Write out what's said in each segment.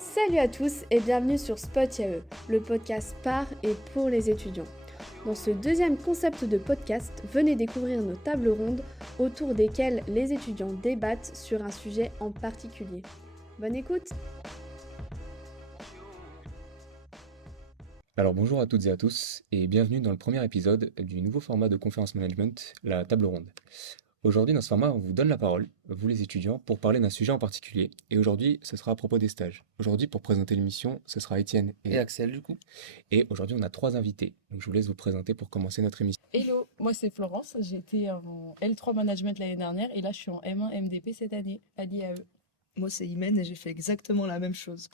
Salut à tous et bienvenue sur Spot IAE, le podcast par et pour les étudiants. Dans ce deuxième concept de podcast, venez découvrir nos tables rondes autour desquelles les étudiants débattent sur un sujet en particulier. Bonne écoute! Alors bonjour à toutes et à tous et bienvenue dans le premier épisode du nouveau format de conférence management, la table ronde. Aujourd'hui dans ce format on vous donne la parole, vous les étudiants, pour parler d'un sujet en particulier et aujourd'hui ce sera à propos des stages. Aujourd'hui pour présenter l'émission ce sera Étienne Et Axel du coup. et aujourd'hui on a 3 invités, donc je vous laisse vous présenter pour commencer notre émission. Hello, moi c'est Florence, j'ai été en L3 Management l'année dernière et là je suis en M1 MDP cette année à l'IAE. Moi, c'est Imen et j'ai fait exactement la même chose.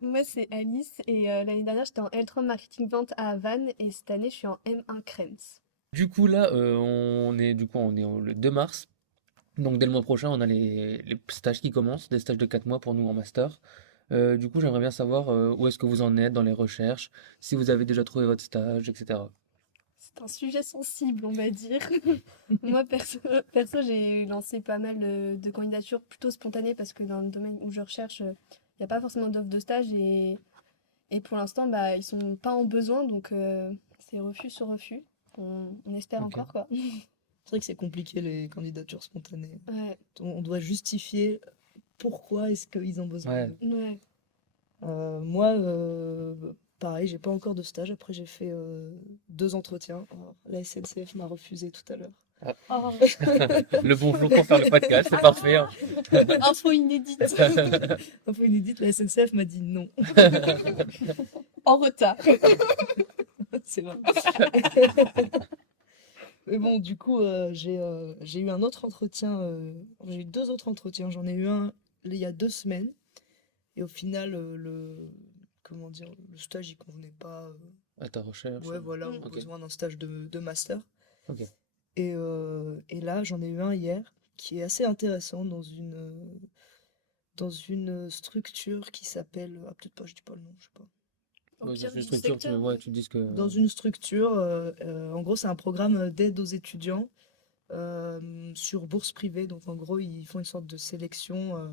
Moi c'est Alice et l'année dernière j'étais en L3 Marketing Vente à Havane et cette année je suis en M1 Krems. Du coup là on est le 2 mars. Donc dès le mois prochain on a les stages qui commencent, des stages de 4 mois pour nous en master. Du coup j'aimerais bien savoir où est-ce que vous en êtes dans les recherches, si vous avez déjà trouvé votre stage, etc. C'est un sujet sensible, on va dire. Moi, perso, j'ai lancé pas mal de candidatures plutôt spontanées parce que dans le domaine où je recherche, il n'y a pas forcément d'offre de stage et pour l'instant, bah, ils sont pas en besoin, donc c'est refus sur refus. On espère Ok. encore, quoi. C'est vrai que c'est compliqué les candidatures spontanées. Ouais, On doit justifier pourquoi est-ce qu'ils ont besoin Ouais. d'eux. ouais. Moi, pareil, j'ai pas encore de stage. Après, j'ai fait 2 entretiens. Alors, la SNCF m'a refusé tout à l'heure. Oh, Le bon jour pour faire le podcast, c'est parfait, hein. info inédite, Info inédite, la SNCF m'a dit non. en retard. C'est vrai. Mais bon, du coup, j'ai eu un autre entretien. J'ai eu 2 autres entretiens. J'en ai eu un il y a 2 semaines. Et au final, comment dire, le stage, il convenait pas. À ta recherche. Ouais, voilà, on a Ok. besoin d'un stage de master. Ok. Et là, j'en ai eu un hier qui est assez intéressant dans une structure qui s'appelle. Ah, peut-être pas, je dis pas le nom, je sais pas. Au Ouais, pire dans une du structure, secteur. ouais, tu dis que. Dans une structure, en gros, c'est un programme d'aide aux étudiants sur bourse privée. Donc, en gros, ils font une sorte de sélection.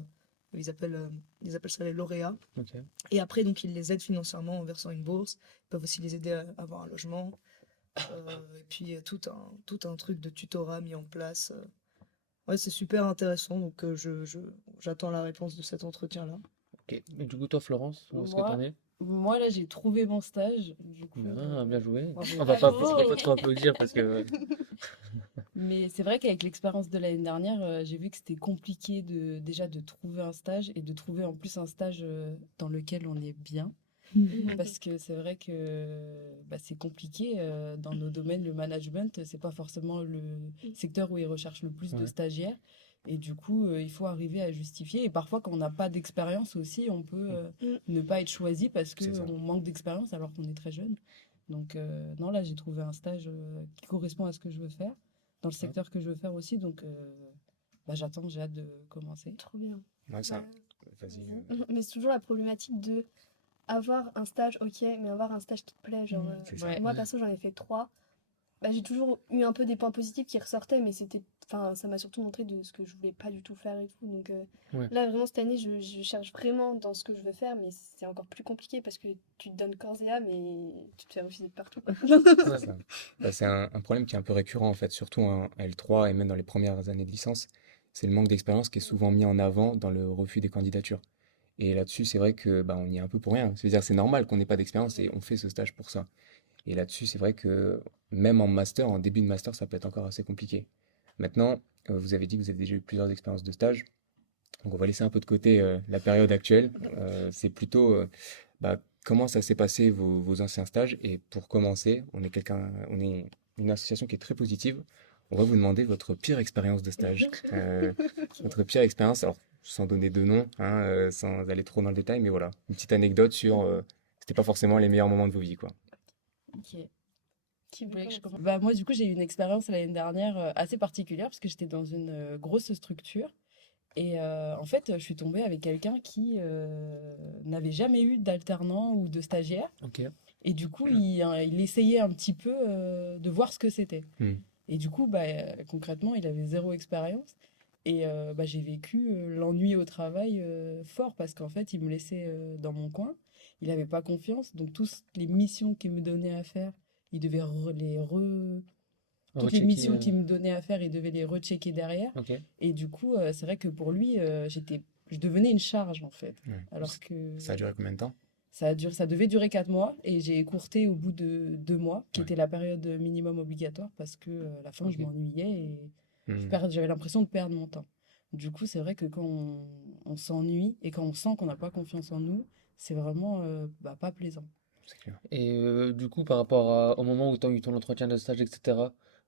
Ils appellent ça les lauréats. Ok. Et après, donc, ils les aident financièrement en versant une bourse. Ils peuvent aussi les aider à avoir un logement. Et puis, il y a tout un truc de tutorat mis en place. Ouais, c'est super intéressant. Donc, j'attends la réponse de cet entretien-là. Ok. Et du coup toi Florence, où est-ce que t'en es? Moi là j'ai trouvé mon stage, du coup. Bien joué. bravo. On va pas Bravo. trop applaudir parce que. Mais c'est vrai qu'avec l'expérience de l'année dernière, j'ai vu que c'était compliqué déjà de trouver un stage et de trouver en plus un stage dans lequel on est bien. Parce que c'est vrai que c'est compliqué dans nos domaines, le management, c'est pas forcément le secteur où ils recherchent le plus de Ouais. stagiaires. Et du coup, il faut arriver à justifier. Et parfois, quand on n'a pas d'expérience aussi, on peut ne pas être choisi parce C'est ça. qu'on manque d'expérience alors qu'on est très jeune. Donc, non, là, j'ai trouvé un stage qui correspond à ce que je veux faire, dans le secteur que je veux faire aussi. Donc, j'attends, j'ai hâte de commencer. Trop bien. Ouais, ça. Bah, Vas-y. Mais c'est toujours la problématique de avoir un stage, ok, mais avoir un stage qui te plaît. Genre, C'est ça. Ouais. moi, perso, j'en ai fait 3. Bah, j'ai toujours eu un peu des points positifs qui ressortaient, mais ça m'a surtout montré de ce que je voulais pas du tout faire et tout. Donc Ouais. là, vraiment, cette année, je cherche vraiment dans ce que je veux faire, mais c'est encore plus compliqué parce que tu te donnes corps et âme et tu te fais refuser de partout, quoi. C'est ça. Bah, c'est un problème qui est un peu récurrent en fait, surtout en L3 et même dans les premières années de licence. C'est le manque d'expérience qui est souvent mis en avant dans le refus des candidatures. Et là-dessus, c'est vrai que bah, on y est un peu pour rien. C'est-à-dire, c'est normal qu'on n'ait pas d'expérience et on fait ce stage pour ça. Et là-dessus, c'est vrai que même en master, en début de master, ça peut être encore assez compliqué. Maintenant, vous avez dit que vous avez déjà eu plusieurs expériences de stage. Donc, on va laisser un peu de côté la période actuelle. C'est plutôt comment ça s'est passé vos anciens stages. Et pour commencer, on est une association qui est très positive. On va vous demander votre pire expérience de stage. Votre pire expérience, alors sans donner de nom, hein, sans aller trop dans le détail, mais voilà, une petite anecdote sur c'était pas forcément les meilleurs moments de vos vies, quoi. Ok. Qui Vous veut voulez que je commencer? commence. Moi, du coup, j'ai eu une expérience l'année dernière assez particulière parce que j'étais dans une grosse structure. Et en fait, je suis tombée avec quelqu'un qui n'avait jamais eu d'alternant ou de stagiaire. Ok. Et du coup, il essayait un petit peu de voir ce que c'était. Hmm. Et du coup, concrètement, il avait 0 expérience. Et j'ai vécu l'ennui au travail fort parce qu'en fait, il me laissait dans mon coin. Il n'avait pas confiance. Donc, toutes les missions qu'il me donnait à faire, il devait toutes les Rechecker. missions qu'il me donnait à faire, il devait les rechecker derrière. Ok. Et du coup, c'est vrai que pour lui, je devenais une charge en fait. Ouais. Alors que Ça a duré combien de temps? ça devait durer 4 mois et j'ai écourté au bout de 2 mois, qui Ouais. était la période minimum obligatoire parce que à la fin, je Ok. m'ennuyais et Hmm. j'avais l'impression de perdre mon temps. Du coup, c'est vrai que quand on s'ennuie et quand on sent qu'on n'a pas confiance en nous, c'est vraiment pas plaisant. C'est clair. Et du coup, par rapport au moment où tu as eu ton entretien de stage, etc.,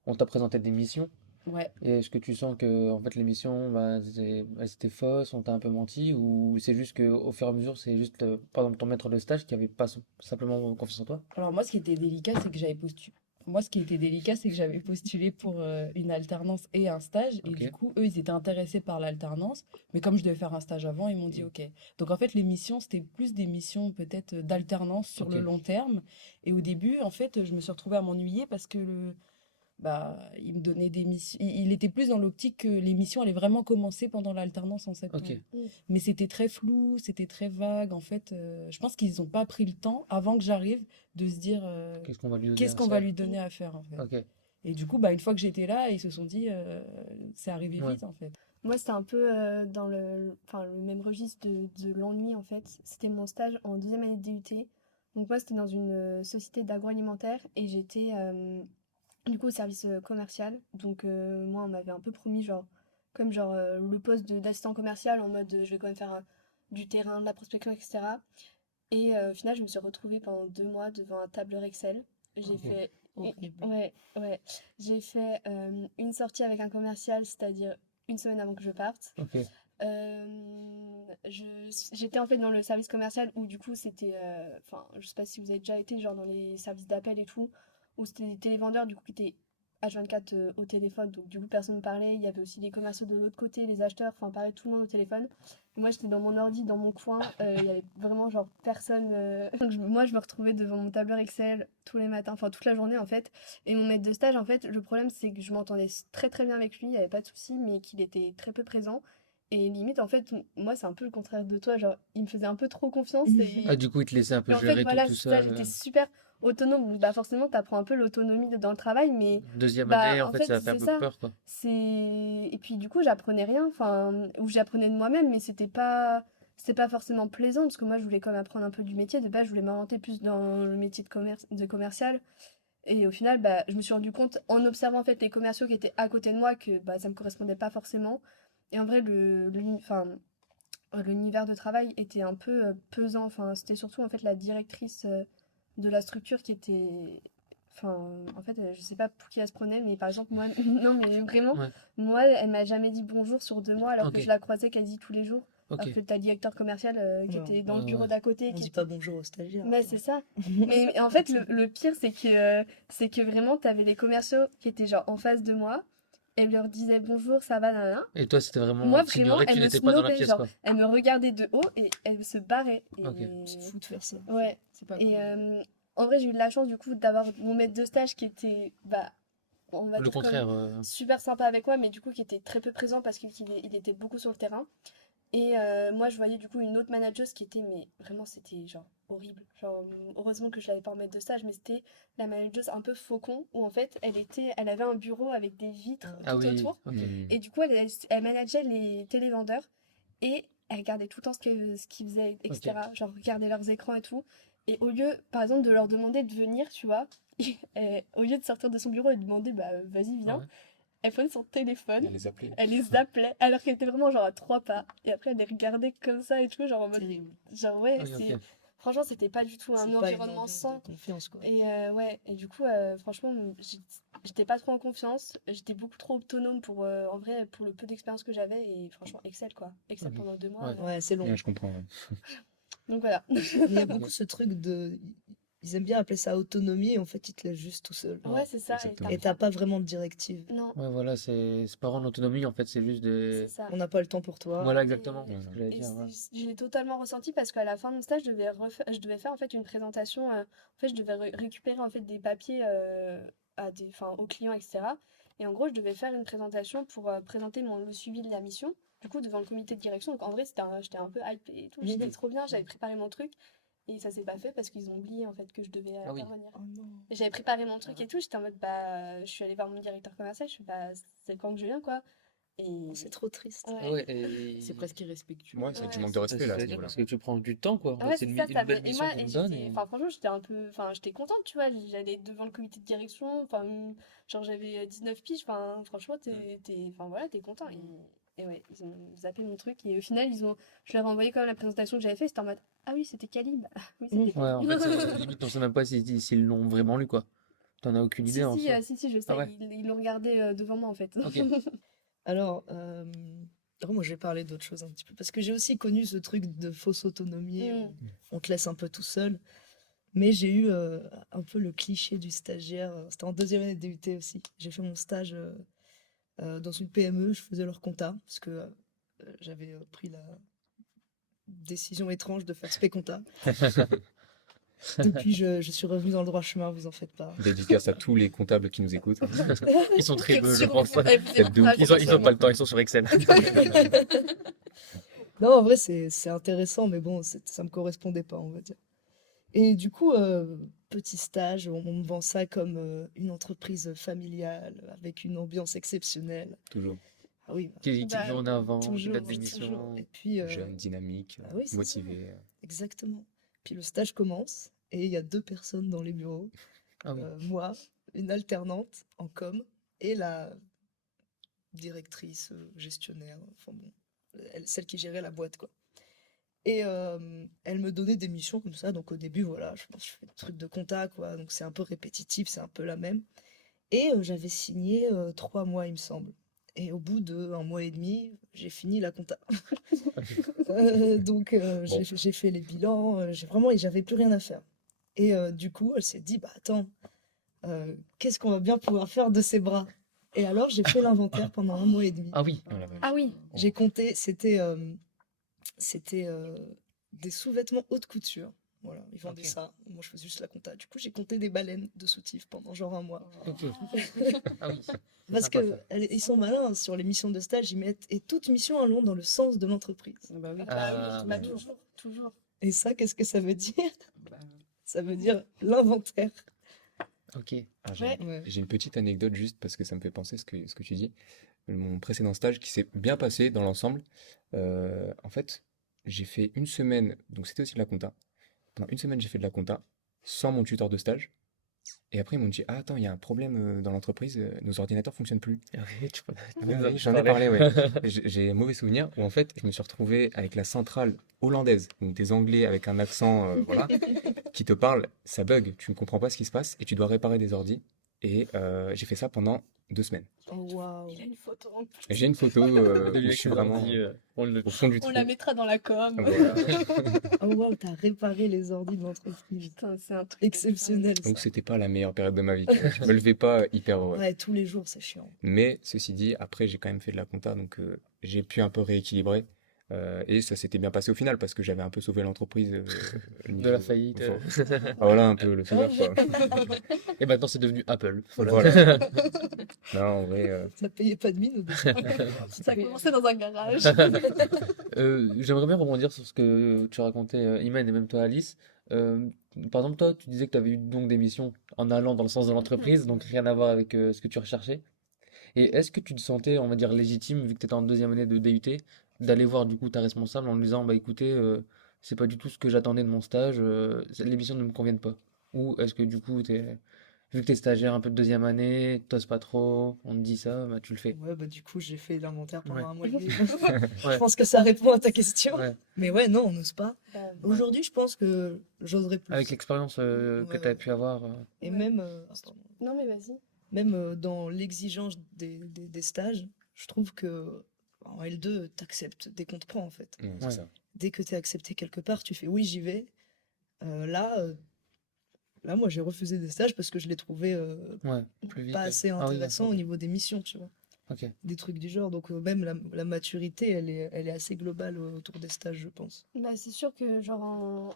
on t'a présenté des missions. Ouais. Et est-ce que tu sens que en fait les missions, bah, elles étaient fausses, on t'a un peu menti, ou c'est juste que au fur et à mesure, c'est juste par exemple ton maître de stage qui avait pas simplement confiance en toi? Alors moi, ce qui était délicat, c'est que j'avais postulé. Moi, ce qui était délicat, c'est que j'avais postulé pour une alternance et un stage. Et Ok. du coup, eux, ils étaient intéressés par l'alternance. Mais comme je devais faire un stage avant, ils m'ont dit OK. Donc en fait, les missions, c'était plus des missions peut-être d'alternance sur Ok. le long terme. Et au début, en fait, je me suis retrouvée à m'ennuyer parce que il me donnait des missions. Il était plus dans l'optique que les missions allaient vraiment commencer pendant l'alternance en septembre. Ok. Mais c'était très flou, c'était très vague. En fait, je pense qu'ils n'ont pas pris le temps avant que j'arrive de se dire Qu'est-ce qu'on va lui donner qu'est-ce à qu'on va faire? lui donner à faire en fait. Ok. Et du coup, une fois que j'étais là, ils se sont dit c'est arrivé Ouais. vite en fait. Moi, c'était un peu dans le même registre de l'ennui, en fait. C'était mon stage en deuxième année de DUT. Donc moi, c'était dans une société d'agroalimentaire et j'étais du coup au service commercial. Donc moi, on m'avait un peu promis le poste d'assistant commercial en mode je vais quand même faire du terrain, de la prospection, etc. Et au final, je me suis retrouvée pendant 2 mois devant un tableur Excel. J'ai Ok. fait Horrible. ouais. J'ai fait une sortie avec un commercial, c'est-à-dire une semaine avant que je parte. Ok. J'étais en fait dans le service commercial où du coup c'était, enfin je sais pas si vous avez déjà été genre dans les services d'appel et tout, où c'était des télévendeurs du coup qui étaient H24 au téléphone, donc du coup personne ne parlait, il y avait aussi les commerciaux de l'autre côté, les acheteurs, enfin pareil tout le monde au téléphone. Et moi j'étais dans mon ordi, dans mon coin, il y avait vraiment genre personne. Donc moi je me retrouvais devant mon tableur Excel tous les matins, enfin toute la journée en fait. Et mon maître de stage en fait, le problème c'est que je m'entendais très très bien avec lui, il n'y avait pas de souci, mais qu'il était très peu présent. Et limite, en fait, moi, c'est un peu le contraire de toi. Genre, il me faisait un peu trop confiance. Ah, du coup, il te laissait un peu Et en fait, gérer voilà, tout c'est ça, seul. j'étais super autonome. Donc, bah, forcément, t'apprends un peu l'autonomie dans le travail. Mais, Deuxième bah, année, en en fait, fait, ça fait un c'est peu ça. peur, quoi. Et puis, du coup, j'apprenais rien. Enfin, ou j'apprenais de moi-même, mais c'était pas forcément plaisant. Parce que moi, je voulais quand même apprendre un peu du métier. De base, je voulais m'orienter plus dans le métier de commercial. Et au final, bah, je me suis rendu compte en observant en fait les commerciaux qui étaient à côté de moi que bah, ça me correspondait pas forcément. Et en vrai, l'univers de travail était un peu pesant. Enfin, c'était surtout en fait la directrice de la structure qui était. Enfin, en fait, je sais pas pour qui elle se prenait, mais par exemple, moi, non, mais vraiment, Ouais. moi, elle m'a jamais dit bonjour sur 2 mois, alors que Ok. je la croisais quasi tous les jours. Ok. Alors que t'as le directeur commercial qui Ouais, était dans le ouais, bureau ouais. d'à côté, On qui dit était. pas bonjour aux stagiaires. Mais c'est ça. Mais en fait, le pire, c'est que vraiment, t'avais des commerciaux qui étaient genre en face de moi. Elle leur disait bonjour, ça va, nanana. Et toi, c'était Moi, vraiment, vraiment, t'ignorais elle qu'il me n'était pas dans la snobait, pièce, genre, quoi. elle me regardait de haut et elle se barrait. Ok. C'est fou de faire ça. Ouais. C'est pas Et cool. en vrai, j'ai eu de la chance du coup d'avoir mon maître de stage qui était, bah, on va Le dire comme contraire. super sympa avec moi, mais du coup qui était très peu présent parce qu'il était beaucoup sur le terrain. Et moi, je voyais du coup une autre manageuse qui était, mais vraiment, c'était genre horrible. Genre, heureusement que je l'avais pas en maître de stage, mais c'était la manageuse un peu faucon où en fait, elle avait un bureau avec des vitres Ah tout oui. autour. Ok. Hmm. Et du coup, elle manageait les télévendeurs et elle regardait tout le temps ce qu'ils faisaient, etc. Genre, regarder leurs écrans et tout. Et au lieu, par exemple, de leur demander de venir, tu vois, au lieu de sortir de son bureau et de demander, bah, vas-y, viens, Ouais. elle prenait son téléphone, Elle les appelait. elle les appelait, alors qu'elle était vraiment genre à 3 pas. Et après, elle les regardait comme ça et tout, genre en mode. Terrible. Genre, ouais, Ok, ok. franchement, c'était pas du tout un C'est pas une environnement ambiance sain. de confiance, quoi. Et ouais, et du coup, franchement, j'étais pas trop en confiance. J'étais beaucoup trop autonome pour, en vrai, pour le peu d'expérience que j'avais. Et franchement, Excel quoi. Excel Ok. pendant 2 mois. Ouais. Ouais, c'est long. Ouais, je comprends. Ouais. Donc voilà. Mais il y a beaucoup ce truc de. Ils aiment bien appeler ça autonomie et en fait, ils te laissent juste tout seul. Ouais, c'est ça. exactement. Et t'as pas vraiment de directive. Non, Ouais, voilà, c'est pas en autonomie, en fait, c'est juste c'est des. ça. On n'a pas le temps pour toi. Voilà, exactement. Et- C'est ce que j'allais Et dire. Ouais. je l'ai totalement ressenti parce qu'à la fin de mon stage, je devais faire en fait une présentation. En fait, je devais récupérer en fait des papiers aux clients, etc. Et en gros, je devais faire une présentation pour présenter le suivi de la mission, du coup, devant le comité de direction. Donc en vrai, j'étais un peu hype et tout. J'étais trop bien, j'avais préparé mon truc. Et ça s'est pas fait parce qu'ils ont oublié en fait que je devais Ah oui. intervenir. Oh non. Et j'avais préparé mon truc et tout. J'étais en mode, bah, je suis allée voir mon directeur commercial. Je suis bah, c'est quand que je viens, quoi. Et C'est trop triste. ouais. Ah ouais, et C'est presque irrespectueux. Ouais, c'est du Ouais, manque de ça, respect là à ce c'est-à-dire niveau-là. parce que tu prends du temps, quoi. En Ah fait, ouais, c'est c'est une, ça, une belle et mission moi, qu'on et te donne. j'étais, Et... enfin, franchement, j'étais un peu, enfin, j'étais contente, tu vois, j'allais devant le comité de direction, enfin, genre, j'avais 19 piges, enfin, franchement, enfin, voilà, t'es content. Et ouais, ils ont zappé mon truc, et au final, je leur ai envoyé quand même la présentation que j'avais fait, c'était en mode, ah oui, c'était Calib, oui, c'était Ouais, en Calib. fait, limite, on sait même pas s'ils l'ont vraiment lu, quoi. T'en as aucune idée en soi. Si, je sais, Ah ouais, ils l'ont regardé devant moi, en fait. ok. Alors, moi, je vais parler d'autre chose un petit peu. Parce que j'ai aussi connu ce truc de fausse autonomie où on te laisse un peu tout seul. Mais j'ai eu un peu le cliché du stagiaire. C'était en deuxième année de DUT aussi. J'ai fait mon stage dans une PME. Je faisais leur compta. Parce que j'avais pris la décision étrange de faire spé compta. Depuis, je suis revenue dans le droit chemin, vous en faites pas. Dédicace à tous les comptables qui nous écoutent. Ils sont très peu, je Sur- pense. Faites de ouf. Ils ont pas le temps, ils sont sur Excel. Non, en vrai, c'est intéressant, mais bon, ça me correspondait pas, on va dire. Et du coup, petit stage, on me vend ça comme une entreprise familiale, avec une ambiance exceptionnelle. Toujours Ah oui, Qui met Bah, en avant, des toujours, dates toujours. d'émission. Et puis, jeune, dynamique, ah oui, c'est ça. motivé. Exactement. Puis le stage commence, et il y a 2 personnes dans les bureaux. Ah oui. Moi, une alternante en com, et la directrice, gestionnaire, enfin bon, celle qui gérait la boîte, quoi. Et elle me donnait des missions comme ça. Donc au début, voilà, je pense que je fais des trucs de compta, quoi. Donc c'est un peu répétitif, c'est un peu la même. Et j'avais signé 3 mois, il me semble. Et au bout d'1 mois et demi, j'ai fini la compta. Donc Bon. j'ai fait les bilans, j'avais plus rien à faire. Et du coup, elle s'est dit, bah attends, qu'est-ce qu'on va bien pouvoir faire de ces bras? Et alors j'ai fait l'inventaire pendant 1 mois et demi. Ah oui. Oh la vache. Ah oui, J'ai compté, c'était des sous-vêtements haute couture. Voilà, ils vendaient Ok. ça. Moi, je faisais juste la compta. Du coup, j'ai compté des baleines de soutif pendant genre 1 mois. Ok. Ah oui. C'est Parce sympa, que ça. ils sont malins sur les missions de stage, ils mettent et toute mission allant dans le sens de l'entreprise. Bah oui. Ah, bah, ouais. toujours. Et ça, qu'est-ce que ça veut dire? Bah, Ça veut dire l'inventaire. Ok. Ah, Ouais. Ouais. j'ai une petite anecdote juste parce que ça me fait penser ce que tu dis. Mon précédent stage qui s'est bien passé dans l'ensemble. En fait, j'ai fait une semaine, donc c'était aussi de la compta. Pendant une semaine, j'ai fait de la compta sans mon tuteur de stage. Et après, ils m'ont dit, ah, attends, il y a un problème dans l'entreprise, nos ordinateurs fonctionnent plus. Ah oui, tu peux... Ah oui, j'en ai parlé, ouais. J'ai un mauvais souvenir où en fait, je me suis retrouvé avec la centrale hollandaise, donc des Anglais avec un accent, voilà, qui te parlent, ça bug, tu ne comprends pas ce qui se passe et tu dois réparer des ordis. Et j'ai fait ça pendant 2 semaines. Oh waouh. Il a une photo en plus. Et j'ai une photo de où lui je avec suis ses vraiment ordi, on le... au fond du On trou. la mettra dans la com. Voilà. Oh waouh, t'as réparé les ordis de l'entreprise. Putain, c'est un truc Exceptionnel, ça. Donc c'était pas la meilleure période de ma vie. Je me levais pas hyper heureux. Ouais, tous les jours, c'est chiant. Mais ceci dit, après j'ai quand même fait de la compta, donc j'ai pu un peu rééquilibrer. Et ça s'était bien passé au final parce que j'avais un peu sauvé l'entreprise au de la niveau faillite. confort. Ah, voilà un peu le sourire quoi. Et maintenant, c'est devenu Apple. Voilà. Voilà. Non, en vrai, Ça payait pas de mine au début. Ça a commencé dans un garage. J'aimerais bien rebondir sur ce que tu racontais, Imen, et même toi, Alice. Par exemple, toi, tu disais que tu avais eu donc des missions en allant dans le sens de l'entreprise, donc rien à voir avec ce que tu recherchais. Et est-ce que tu te sentais, on va dire, légitime, vu que tu étais en deuxième année de DUT, d'aller voir du coup ta responsable en lui disant, bah écoutez, c'est pas du tout ce que j'attendais de mon stage, les missions ne me conviennent pas. Ou est-ce que du coup, vu que t'es stagiaire un peu de deuxième année, t'oses pas trop, on te dit ça, bah tu le fais. Ouais, bah du coup, j'ai fait l'inventaire pendant Ouais. 1 mois et demi. Ouais. Je pense que ça répond à ta question. Ouais. Mais ouais, non, on n'ose pas. Bah, Aujourd'hui, je pense que j'oserais plus. Avec l'expérience que Ouais, tu as ouais. pu avoir. Et Ouais. même, pardon. Non, mais vas-y. Même dans l'exigence des stages, je trouve que en L2, t'acceptes dès qu'on te prend, en fait. c'est Ouais. ça. Dès que t'es accepté quelque part, tu fais oui, j'y vais. Là, moi, j'ai refusé des stages parce que je les trouvais Ouais, plus vite. pas assez Ah oui, intéressants d'accord. au niveau des missions, tu vois. Ok. Des trucs du genre. Donc, même la maturité, elle est assez globale autour des stages, je pense. Bah, c'est sûr que, genre,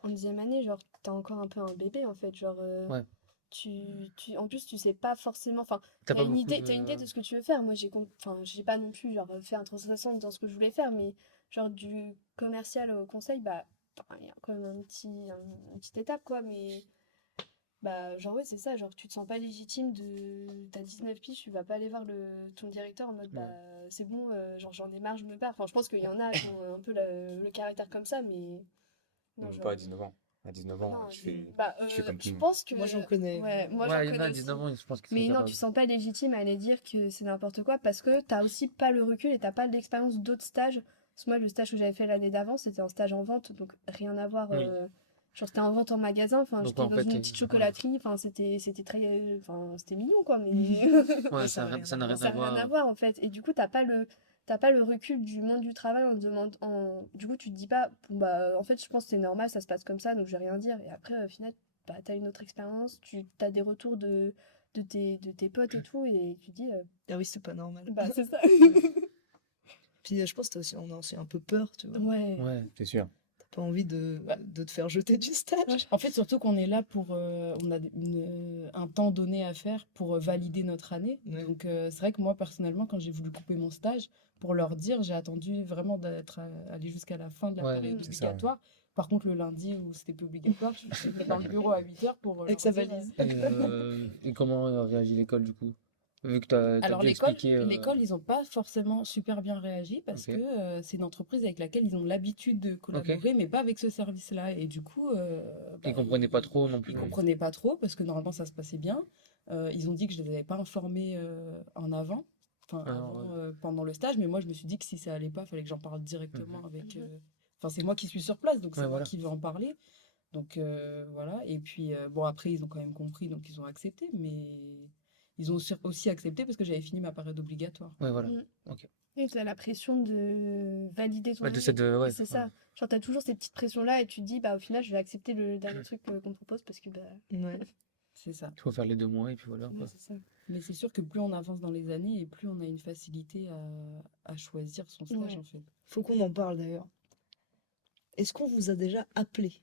en deuxième année, genre, t'es encore un peu un bébé, en fait. Genre, Ouais. en plus, tu sais pas forcément. Enfin, T'as pas beaucoup t'as une idée de ce que tu veux faire. Moi, enfin, j'ai pas non plus genre, fait un 360 dans ce que je voulais faire, mais genre du commercial au conseil, bah, enfin, il y a quand même une petite étape, quoi. Mais bah, genre, ouais, c'est ça. Genre, tu te sens pas légitime t'as 19 piges, tu vas pas aller voir ton directeur en mode, bah, Ouais. c'est bon, genre, j'en ai marre, je me barre. Enfin, je pense qu'il y en a qui ont un peu le caractère comme ça, mais non, Même genre. pas à 19 ans. À 19 ans, Non, bah, tu fais comme tout je le monde. pense que. Moi, j'en connais. Ouais, moi j'en Ouais, il y en a connais à aussi. 19 ans, je pense qu'ils seraient Mais non, tu capables. sens pas légitime à aller dire que c'est n'importe quoi parce que t'as aussi pas le recul et t'as pas l'expérience d'autres stages. Parce que moi, le stage que j'avais fait l'année d'avant, c'était un stage en vente, donc rien à voir. Oui. Genre, c'était en vente en magasin, enfin, Donc, j'étais en dans fait, une petite ouais. chocolaterie, enfin, c'était très. Enfin, c'était mignon, quoi, mais. Ouais, Ouais, ça a rien ça à n'a rien voir. Ça à n'a rien à voir. voir en fait. Et du coup, t'as pas le recul du monde du travail Du coup, tu te dis pas, bon, bah, en fait, je pense que c'est normal, ça se passe comme ça, donc je vais rien dire. Et après, au final, bah, t'as une autre expérience, tu as des retours de tes potes et tout, et tu te dis, Ah oui, c'est pas normal. bah, c'est ça. Puis je pense que on a aussi un peu peur, tu vois. Ouais. Ouais. C'est sûr. T'as pas envie Bah, de te faire jeter du stage. En fait, surtout qu'on est là pour, on a un temps donné à faire pour valider notre année. Ouais. Donc, c'est vrai que moi, personnellement, quand j'ai voulu couper mon stage, pour leur dire, j'ai attendu vraiment aller jusqu'à la fin de la Ouais, période c'est ça. obligatoire. Par contre, le lundi où c'était plus obligatoire, je suis dans le bureau à 8 heures pour Avec leur sa dire. valise. Et comment réagit l'école du coup? Vu que t'as Alors dû expliquer. l'école, ils n'ont pas forcément super bien réagi parce Ok. que c'est une entreprise avec laquelle ils ont l'habitude de collaborer, mais pas avec ce service-là. Et du coup, Ils bah, comprenaient pas trop non plus. ils comprenaient pas trop parce que normalement ça se passait bien. Ils ont dit que je les avais pas informés en avant, Alors, ouais. pendant le stage, mais moi je me suis dit que si ça allait pas, fallait que j'en parle directement Mhm. avec. Enfin, c'est moi qui suis sur place, donc c'est Ouais, moi voilà. qui vais en parler. Donc voilà. Et puis bon, après ils ont quand même compris, donc ils ont accepté, mais ils ont aussi accepté parce que j'avais fini ma période obligatoire. Ouais, voilà. Mm. Ok. Et t'as la pression de valider ton Ouais, de année. cette. Ouais. C'est Ouais. ça. Genre, t'as toujours ces petites pressions-là et tu te dis, bah, au final, je vais accepter le dernier truc qu'on me propose parce que, bah, Ouais. C'est ça. Il faut faire les 2 mois et puis voilà, ouais, quoi. c'est ça. Mais c'est sûr que plus on avance dans les années et plus on a une facilité à choisir son stage Ouais. en fait. Faut qu'on en parle d'ailleurs. Est-ce qu'on vous a déjà appelé?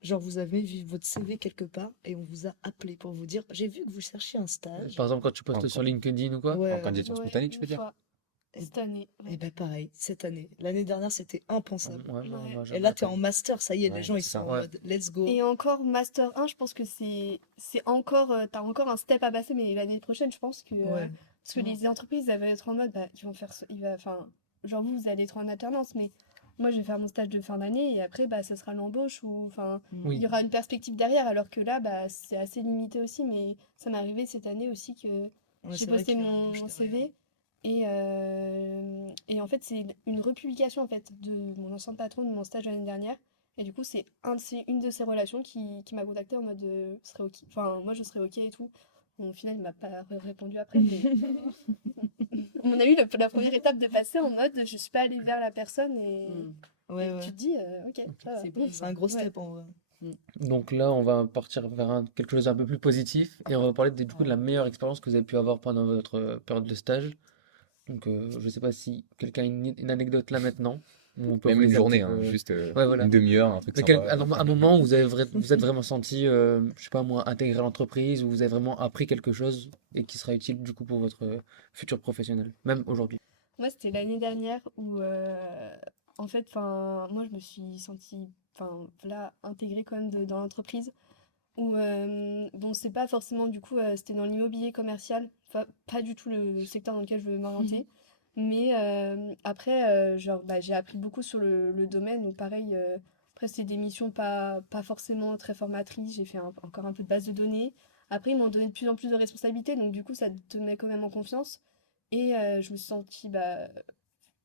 Genre, vous avez vu votre CV quelque part et on vous a appelé pour vous dire, j'ai vu que vous cherchiez un stage. Par exemple, quand tu postes En- sur LinkedIn ou quoi? En Ouais. candidature Ouais, spontanée, tu une veux dire? fois. Cette année. Et Ouais. ben pareil, cette année. L'année dernière, c'était impensable. Ouais, moi, Ouais. moi, Et jamais là, t'es appelé. en master, ça y est, les Ouais, gens, ils c'est sont ça. en Ouais. mode, let's go. Et encore, Master 1, je pense que c'est encore. T'as encore un step à passer, mais l'année prochaine, je pense que. Ouais. Parce que les entreprises, elles vont être en mode, bah, ils vont faire. Enfin, genre, vous allez être en alternance, mais moi, je vais faire mon stage de fin d'année et après, bah, ça sera l'embauche ou. Enfin, il Oui. y aura une perspective derrière, alors que là, bah, c'est assez limité aussi, mais ça m'est arrivé cette année aussi que Ouais, j'ai c'est vrai posté qu'il y a une embauche mon derrière. CV et en fait, c'est une republication en fait, de mon ancien patron de mon stage de l'année dernière. Et du coup, c'est une de ces relations qui m'a contacté en mode serait ok. Enfin, moi je serais ok et tout. Bon, au final, il m'a pas répondu après, mais on a eu la première étape de passer en mode je suis pas allée vers la personne et, Ouais, et ouais. tu te dis ok, ça va. C'est bon. C'est un gros Ouais. step en vrai. Donc là, on va partir vers quelque chose d'un peu plus positif et on va parler du coup de la meilleure expérience que vous avez pu avoir pendant votre période de stage. Donc, je sais pas si quelqu'un a une anecdote là maintenant, ou on peut Même vous une laisser un petit journée, hein, peu. juste Ouais, voilà. une demi-heure, un truc Mais sympa. un moment où vous êtes vraiment senti, je sais pas moi, intégré à l'entreprise, où vous avez vraiment appris quelque chose et qui sera utile du coup pour votre futur professionnel, même aujourd'hui. Moi, c'était l'année dernière où, en fait, enfin, moi, je me suis sentie, enfin, là, intégrée quand même dans l'entreprise. Où, bon, c'est pas forcément, du coup, c'était dans l'immobilier commercial, enfin, pas du tout le secteur dans lequel je veux m'orienter. Mais après, genre, bah, j'ai appris beaucoup sur le domaine. Donc, pareil, après, c'était des missions pas forcément très formatrices. J'ai fait encore un peu de base de données. Après, ils m'ont donné de plus en plus de responsabilités. Donc, du coup, ça te met quand même en confiance. Et je me suis sentie bah,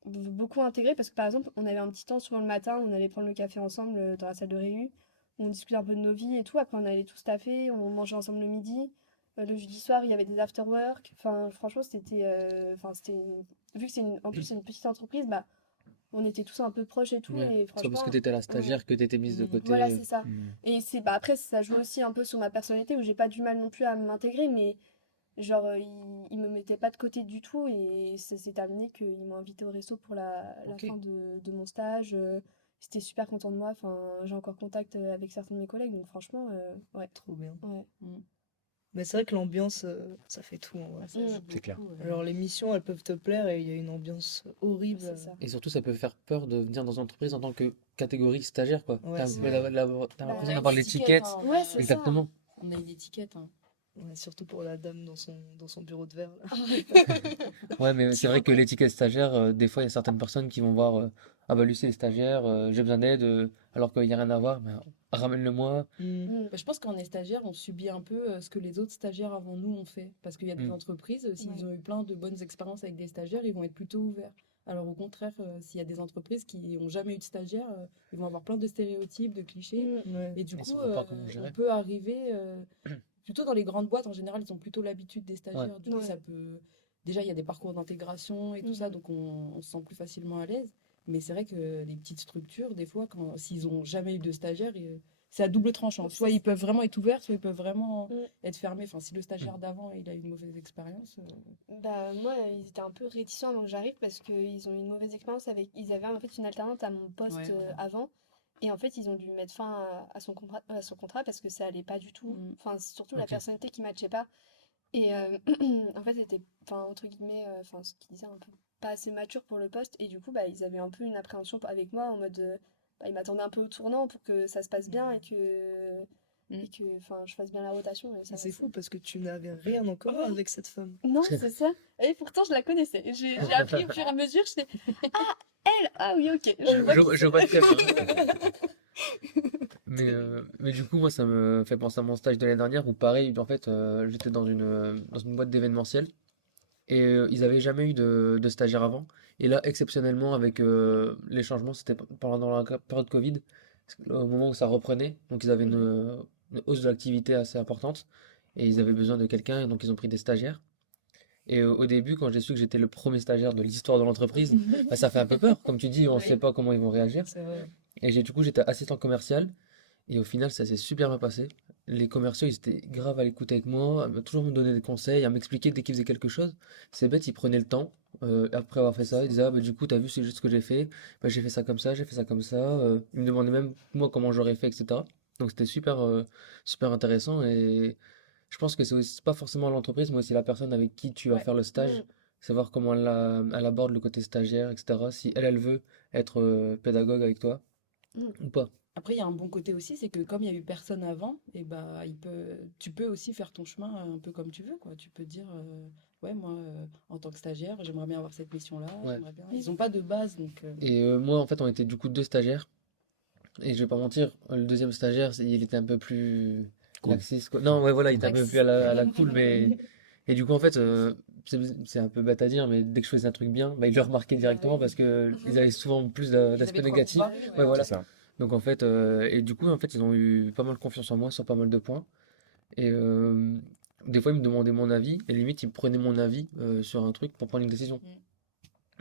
beaucoup intégrée parce que par exemple, on avait un petit temps souvent le matin, on allait prendre le café ensemble dans la salle de réu, on discutait un peu de nos vies et tout. Après, on allait tous taffer, on mangeait ensemble le midi. Le jeudi soir, il y avait des after-work. Enfin, franchement, vu que en plus c'est une petite entreprise, bah, on était tous un peu proches et tout. Ouais. Et C'est pas parce que franchement, tu étais la ouais. stagiaire que tu étais mise de Voilà, côté. c'est ça. Mm. Et bah, après, ça joue aussi un peu sur ma personnalité où j'ai pas du mal non plus à m'intégrer, mais genre, il me mettait pas de côté du tout et ça s'est amené qu'ils m'ont invité au resto pour la Ok. fin de mon stage. Ils étaient super contents de moi. Enfin, j'ai encore contact avec certains de mes collègues, donc franchement, ouais. Trop bien. Ouais. Mais c'est vrai que l'ambiance, ça fait tout en vrai. Ouais, ça Mm. joue C'est clair. beaucoup, Alors les missions, elles peuvent te plaire et il y a une ambiance horrible. C'est ça. Et surtout, ça peut faire peur de venir dans une entreprise en tant que catégorie stagiaire, quoi. Ouais, T'as un c'est peu vrai. t'as Bah, l'impression ouais, d'avoir une l'étiquette. hein, Ouais, c'est ça. Exactement. On a une étiquette. Hein. Ouais, surtout pour la dame dans son bureau de verre, là. Ouais, mais c'est vrai que l'étiquette stagiaire, des fois, il y a certaines personnes qui vont voir, ah bah lui, c'est stagiaire, j'ai besoin d'aide, alors qu'il n'y a rien à voir, ben, ramène-le-moi. Mm. Bah, je pense qu'en est stagiaire, on subit un peu ce que les autres stagiaires avant nous ont fait. Parce qu'il y a des Mm. entreprises, s'ils Ouais. ont eu plein de bonnes expériences avec des stagiaires, ils vont être plutôt ouverts. Alors au contraire, s'il y a des entreprises qui n'ont jamais eu de stagiaire, ils vont avoir plein de stéréotypes, de clichés. Mm. Ouais. Et du Ils coup, sauront pas comment gérer. on peut arriver, plutôt dans les grandes boîtes, en général, ils ont plutôt l'habitude des stagiaires. Du coup, Ouais. ça peut... Déjà, il y a des parcours d'intégration et tout ça, donc on se sent plus facilement à l'aise. Mais c'est vrai que les petites structures, des fois, s'ils n'ont jamais eu de stagiaire, c'est à double tranchant. Soit ils peuvent vraiment être ouverts, soit ils peuvent vraiment Mm. être fermés. Enfin, si le stagiaire d'avant, il a eu une mauvaise expérience... Bah, moi, ils étaient un peu réticents avant que j'arrive parce qu'ils ont eu une mauvaise expérience avec. Ils avaient en fait une alternante à mon poste Ouais, voilà. avant. Et en fait, ils ont dû mettre fin à son contrat parce que ça allait pas du tout. Mm. Enfin, surtout la Ok. personnalité qui matchait pas. Et en fait, c'était, enfin, entre guillemets, enfin, ce qu'ils disaient un peu pas assez mature pour le poste. Et du coup, bah, ils avaient un peu une appréhension avec moi en mode. Bah, ils m'attendaient un peu au tournant pour que ça se passe bien et que. Mm. Et que, enfin, je fasse bien la rotation. Et ça Et c'est passait. fou parce que tu n'avais rien en commun avec cette femme. Non, c'est ça. Et pourtant, je la connaissais. J'ai appris au fur et à mesure. J'étais, ah, elle! Ah oui, ok. Je vois qui Je vois très bien. Mais du coup, moi, ça me fait penser à mon stage de l'année dernière où, pareil, en fait, j'étais dans une boîte d'événementiel et ils avaient jamais eu de stagiaire avant. Et là, exceptionnellement, avec les changements, c'était pendant la période Covid, au moment où ça reprenait. Donc, ils avaient une hausse de l'activité assez importante et ils avaient besoin de quelqu'un et donc ils ont pris des stagiaires. Et au début, quand j'ai su que j'étais le premier stagiaire de l'histoire de l'entreprise, bah, ça fait un peu peur. Comme tu dis, on ne Oui. sait pas comment ils vont réagir. C'est vrai. Et du coup, j'étais assistant commercial. Et au final, ça s'est super bien passé. Les commerciaux, ils étaient grave à l'écoute avec moi, à toujours me donner des conseils, à m'expliquer dès qu'ils faisaient quelque chose. C'est bête, ils prenaient le temps. Après avoir fait ça, ils disaient, ah, bah, du coup, t'as vu, c'est juste ce que j'ai fait. Bah, j'ai fait ça comme ça, j'ai fait ça comme ça. Ils me demandaient même, moi, comment j'aurais fait, etc. Donc, c'était super intéressant. Et je pense que c'est aussi pas forcément l'entreprise, mais aussi la personne avec qui tu vas Ouais. faire le stage. Mm. Savoir comment elle aborde le côté stagiaire, etc. Si elle veut être pédagogue avec toi Mm. ou pas. Après, il y a un bon côté aussi, c'est que comme il y a eu personne avant, et bah, tu peux aussi faire ton chemin un peu comme tu veux, quoi. Tu peux dire, ouais, moi, en tant que stagiaire, j'aimerais bien avoir cette mission-là, Ouais. j'aimerais bien. Ils n'ont pas de base, donc. Et moi, en fait, on était du coup deux stagiaires. Et je vais pas mentir, le deuxième stagiaire, il était un peu plus Cool. laxiste, quoi. Non, ouais, voilà, il était un peu Lax. plus à la cool, mais. Et du coup, en fait, c'est un peu bête à dire, mais dès que je faisais un truc bien, bah, ils le remarquaient directement Ouais. parce que ils avaient souvent plus Ils avaient d'aspects trop négatifs. comparé, Ouais, ouais. voilà. C'est ça. Donc, en fait, et du coup, en fait, ils ont eu pas mal confiance en moi sur pas mal de points. Et des fois, ils me demandaient mon avis, et limite, ils prenaient mon avis sur un truc pour prendre une décision.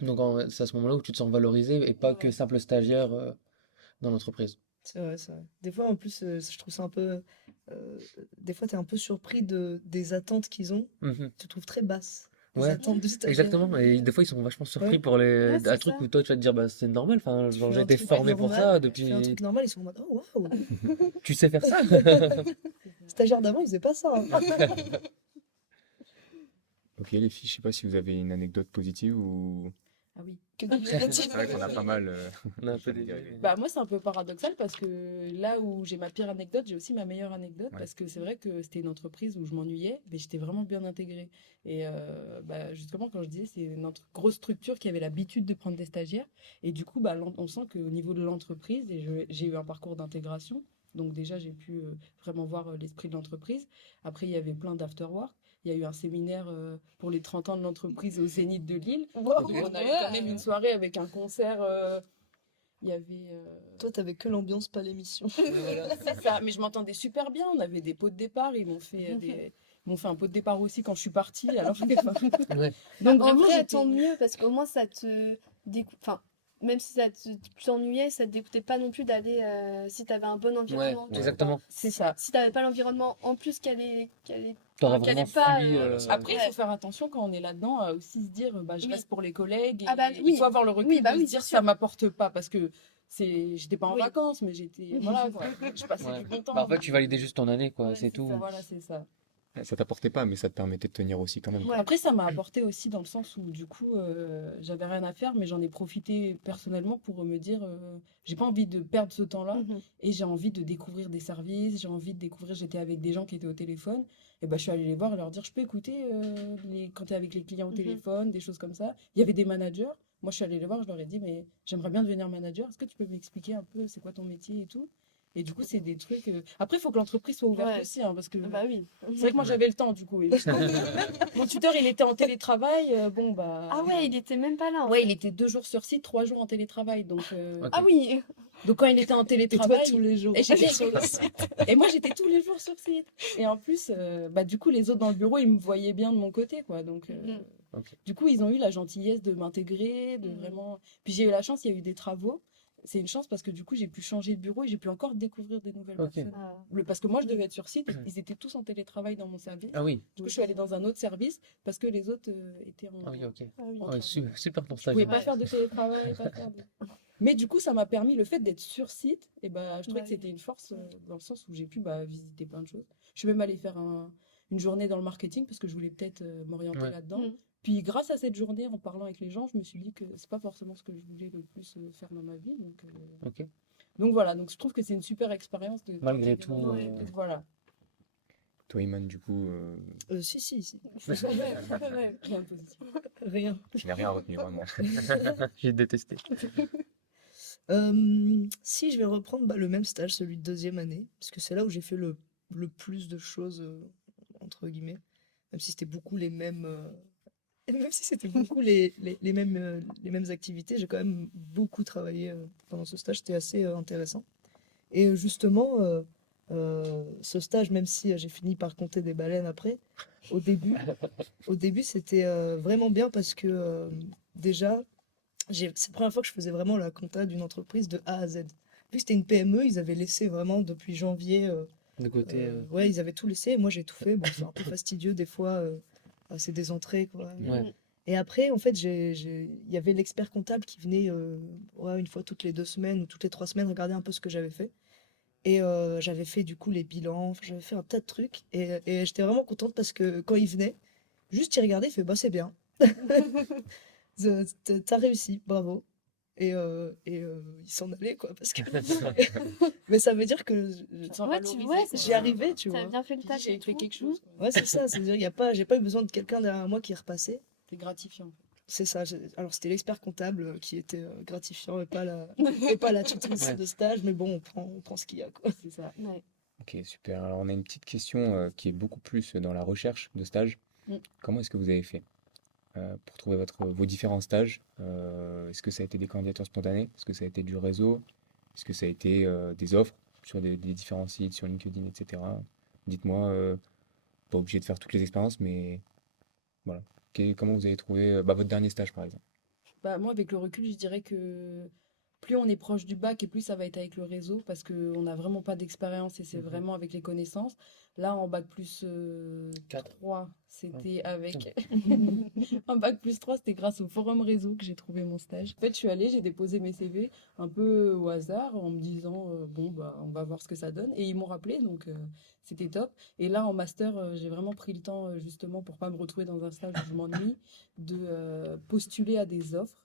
Donc, c'est à ce moment-là où tu te sens valorisé et pas que Ouais. simple stagiaire dans l'entreprise. C'est vrai, c'est vrai. Des fois, en plus, je trouve ça un peu. Des fois, tu es un peu surpris des attentes qu'ils ont. Mhm. Tu trouves très basses. Les Ouais, attentes du stagiaire. exactement. Et des fois, ils sont vachement surpris Ouais. pour Ouais, un c'est truc ça. où toi, tu vas te dire, bah, c'est normal. Enfin, Tu genre, fais j'ai un été truc formé pour ça normal, tu fais un depuis. truc normal, ils sont en mode oh waouh! Tu sais faire ça? Stagiaire d'avant, ils faisaient pas ça. Hein. Ok, les filles, je sais pas si vous avez une anecdote positive ou. Ah oui. Que du C'est négatif. vrai qu'on a pas mal. On a un peu j'allais dire, des. Bah, moi, c'est un peu paradoxal parce que là où j'ai ma pire anecdote, j'ai aussi ma meilleure anecdote Ouais. parce que c'est vrai que c'était une entreprise où je m'ennuyais, mais j'étais vraiment bien intégrée. Et bah, justement, quand je disais, c'est une grosse structure qui avait l'habitude de prendre des stagiaires. Et du coup, bah, on sent qu'au niveau de l'entreprise, j'ai eu un parcours d'intégration. Donc déjà, j'ai pu vraiment voir l'esprit de l'entreprise. Après, il y avait plein d'afterwork. Il y a eu un séminaire pour les 30 ans de l'entreprise au Zénith de Lille. Wow. Donc, on a eu quand même une soirée avec un concert. Il y avait... Toi, t'avais que l'ambiance, pas l'émission. Voilà, c'est ça. Mais je m'entendais super bien. On avait des pots de départ. Ils m'ont fait un pot de départ aussi quand je suis partie. Alors, Ouais. donc En vraiment, vrai, j'étais... tant mieux parce qu'au moins ça te dégoûte. Enfin, même si tu t'ennuyais, ça te dégoûtait pas non plus d'aller si t'avais un bon Ouais, environnement. tu vois. exactement. C'est ça. Si t'avais pas l'environnement en plus qu'elle est T'auras qu'elle vraiment est pas, subi. Après, il Ouais. faut faire attention quand on est là-dedans à aussi se dire, bah, je Oui. reste pour les collègues. Et Ah bah il oui. faut avoir le recul Oui, bah de oui, se dire, c'est ça sûr. m'apporte pas. Parce que j'étais pas en Oui. vacances, mais j'étais, voilà, quoi. Je passais Ouais. du bon temps. Bah, en fait, tu validais juste ton année, quoi, Ouais, c'est c'est tout. ça. Voilà, c'est ça. Ça t'apportait pas, mais ça te permettait de tenir aussi quand même. Ouais. Après, ça m'a apporté aussi dans le sens où, du coup, j'avais rien à faire, mais j'en ai profité personnellement pour me dire, j'ai pas envie de perdre ce temps-là Mhm. et j'ai envie de découvrir des services, j'ai envie de découvrir, j'étais avec des gens qui étaient au téléphone, et ben je suis allée les voir et leur dire, je peux écouter quand tu es avec les clients au Mhm. téléphone, des choses comme ça. Il y avait des managers, moi je suis allée les voir, je leur ai dit, mais j'aimerais bien devenir manager, est-ce que tu peux m'expliquer un peu c'est quoi ton métier et tout? Et du coup, c'est des trucs. Après, il faut que l'entreprise soit ouverte Ouais. aussi, hein, parce que Bah oui. c'est vrai que moi j'avais le temps du coup. Et mon tuteur, il était en télétravail. Bon, bah. Ah ouais, il était même pas là en Ouais, fait. il était 2 jours sur site, 3 jours en télétravail. Ok. Ah oui. Donc quand il était en Et toi, télétravail. tous les jours. Et j'étais sur le site. Et moi, j'étais tous les jours sur site. Et en plus, bah, du coup, les autres dans le bureau, ils me voyaient bien de mon côté, quoi. Donc, Ok. du coup, ils ont eu la gentillesse de m'intégrer, de Mhm. vraiment. Puis j'ai eu la chance, il y a eu des travaux. C'est une chance parce que du coup, j'ai pu changer de bureau et j'ai pu encore découvrir des nouvelles Ok. personnes. Ah. Parce que moi, je devais être sur site et ils étaient tous en télétravail dans mon service. Ah oui. Du coup, je suis allée dans un autre service parce que les autres étaient Ah oui, ok. Ah oui. en Ouais, travail. super pour Je ça. pouvais pas Ouais. faire de télétravail, pas faire de... Mais du coup, ça m'a permis, le fait d'être sur site, et bah, je trouvais Bah que oui. c'était une force dans le sens où j'ai pu visiter plein de choses. Je suis même allée faire une journée dans le marketing parce que je voulais peut-être m'orienter Ouais. là-dedans. Mhm. Puis grâce à cette journée, en parlant avec les gens, je me suis dit que c'est pas forcément ce que je voulais le plus faire dans ma vie. Ok. Donc voilà, donc je trouve que c'est une super expérience de Malgré d'intégrer tout, Ouais. Voilà, Toi, Iman, du coup, Si. Ouais. rien de positif. Rien. je n'ai rien retenu vraiment. j'ai détesté. Si, je vais reprendre le même stage, celui de deuxième année, parce que c'est là où j'ai fait le plus de choses, entre guillemets, même si c'était beaucoup les mêmes, même si c'était beaucoup les mêmes activités, j'ai quand même beaucoup travaillé pendant ce stage, c'était assez intéressant. Et justement, ce stage, même si j'ai fini par compter des baleines après, au début, au début c'était vraiment bien parce que déjà, c'est la première fois que je faisais vraiment la compta d'une entreprise de A à Z. Vu que c'était une PME, ils avaient laissé vraiment depuis janvier, De côté. ouais, ils avaient tout laissé, et moi j'ai tout fait. Bon, c'est un peu fastidieux des fois, c'est des entrées, quoi. Ouais. Et après, en fait, il y avait l'expert comptable qui venait ouais, une fois toutes les 2 semaines ou toutes les 3 semaines regarder un peu ce que j'avais fait. Et j'avais fait du coup les bilans, enfin, j'avais fait un tas de trucs. Et j'étais vraiment contente parce que quand il venait, juste il regardait, il fait bah c'est bien, t'as réussi, bravo. Et il s'en allait quoi, parce que. Mais ça veut dire que Tu te sens Ouais, valorisé, ouais, quoi. j'y arrivais, tu T'as vois. bien fait le Tu taf dis, j'ai et fait tout. quelque chose, quoi. Ouais, c'est ça, c'est-à-dire j'ai pas eu besoin de quelqu'un derrière moi qui repassait. C'est gratifiant. C'est ça. Alors, c'était l'expert comptable qui était gratifiant et pas la tutrice Ouais. de stage, mais bon, on prend ce qu'il y a, quoi. C'est ça. Ouais. Ok, super. Alors, on a une petite question qui est beaucoup plus dans la recherche de stage. Mm. Comment est-ce que vous avez fait pour trouver vos différents stages? Est-ce que ça a été des candidatures spontanées? Est-ce que ça a été du réseau? Est-ce que ça a été des offres sur des différents sites, sur LinkedIn, etc. Dites-moi, pas obligé de faire toutes les expériences, mais voilà. Comment vous avez trouvé votre dernier stage, par exemple? Bah, moi, avec le recul, je dirais que plus on est proche du bac et plus ça va être avec le réseau parce qu'on n'a vraiment pas d'expérience et c'est Mhm. vraiment avec les connaissances. Là, en bac plus Quatre. 3, c'était avec. En bac plus 3, c'était grâce au forum réseau que j'ai trouvé mon stage. En fait, je suis allée, j'ai déposé mes CV un peu au hasard en me disant bon, bah, on va voir ce que ça donne. Et ils m'ont rappelé, donc c'était top. Et là, en master, j'ai vraiment pris le temps, justement, pour pas me retrouver dans un stage où je m'ennuie, de postuler à des offres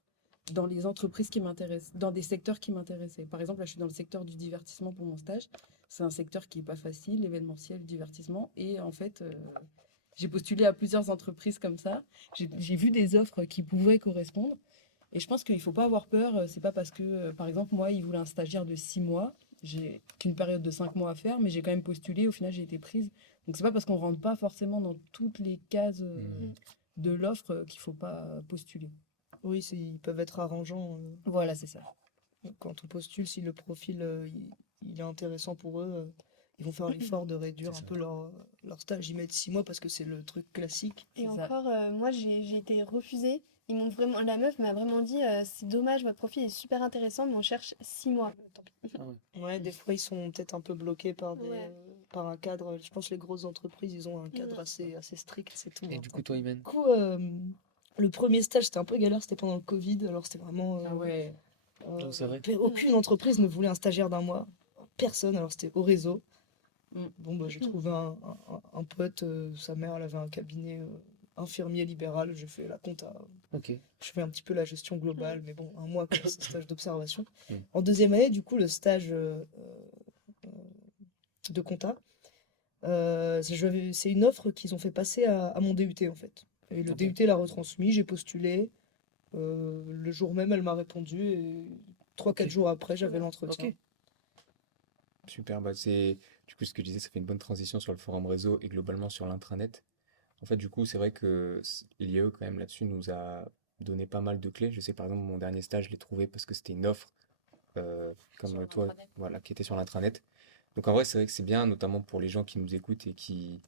dans les entreprises qui m'intéressent, dans des secteurs qui m'intéressaient. Par exemple, là, je suis dans le secteur du divertissement pour mon stage. C'est un secteur qui est pas facile, l'événementiel, le divertissement. Et en fait, j'ai postulé à plusieurs entreprises comme ça. J'ai vu des offres qui pouvaient correspondre. Et je pense qu'il faut pas avoir peur. C'est pas parce que, par exemple, moi, ils voulaient un stagiaire de 6 mois. J'ai qu'une période de 5 mois à faire, mais j'ai quand même postulé. Au final, j'ai été prise. Donc, c'est pas parce qu'on rentre pas forcément dans toutes les cases de l'offre qu'il faut pas postuler. Oui, ils peuvent être arrangeants Voilà, c'est ça. quand on postule. Si le profil il est intéressant pour eux, ils vont faire l'effort de réduire C'est un ça. peu leur stage. Ils mettent 6 mois parce que c'est le truc classique. Et C'est ça. encore, moi, j'ai été refusée. Ils m'ont vraiment, la meuf m'a vraiment dit, c'est dommage, votre profil est super intéressant, mais on cherche 6 mois. Tant pis. Ouais, des fois ils sont peut-être un peu bloqués Ouais. par un cadre. Je pense que les grosses entreprises, ils ont un cadre Mm. assez strict, c'est tout. Et Hein. du coup, toi, Imen? Du coup, le premier stage, c'était un peu galère, c'était pendant le Covid, alors c'était vraiment. Ah ouais. Oh, c'est vrai. Aucune entreprise ne voulait un stagiaire d'1 mois. Personne, alors c'était au réseau. Bon, bah, j'ai trouvé un pote, sa mère, elle avait un cabinet infirmier libéral, j'ai fait la compta. Ok. Je fais un petit peu la gestion globale, mais bon, un mois comme c'est un stage d'observation. Mm. En deuxième année, du coup, le stage de compta, c'est une offre qu'ils ont fait passer à mon DUT en fait. Et le Ok. DUT l'a retransmis, j'ai postulé. Le jour même, elle m'a répondu et 3-4 Ok. jours après, j'avais l'entretien. Ok. Super, bah c'est du coup ce que je disais, ça fait une bonne transition sur le forum réseau et globalement sur l'intranet. En fait, du coup, c'est vrai que l'IAE quand même là-dessus nous a donné pas mal de clés. Je sais par exemple mon dernier stage, je l'ai trouvé parce que c'était une offre comme toi, voilà, qui était sur l'intranet. Donc en vrai, c'est vrai que c'est bien, notamment pour les gens qui nous écoutent et qui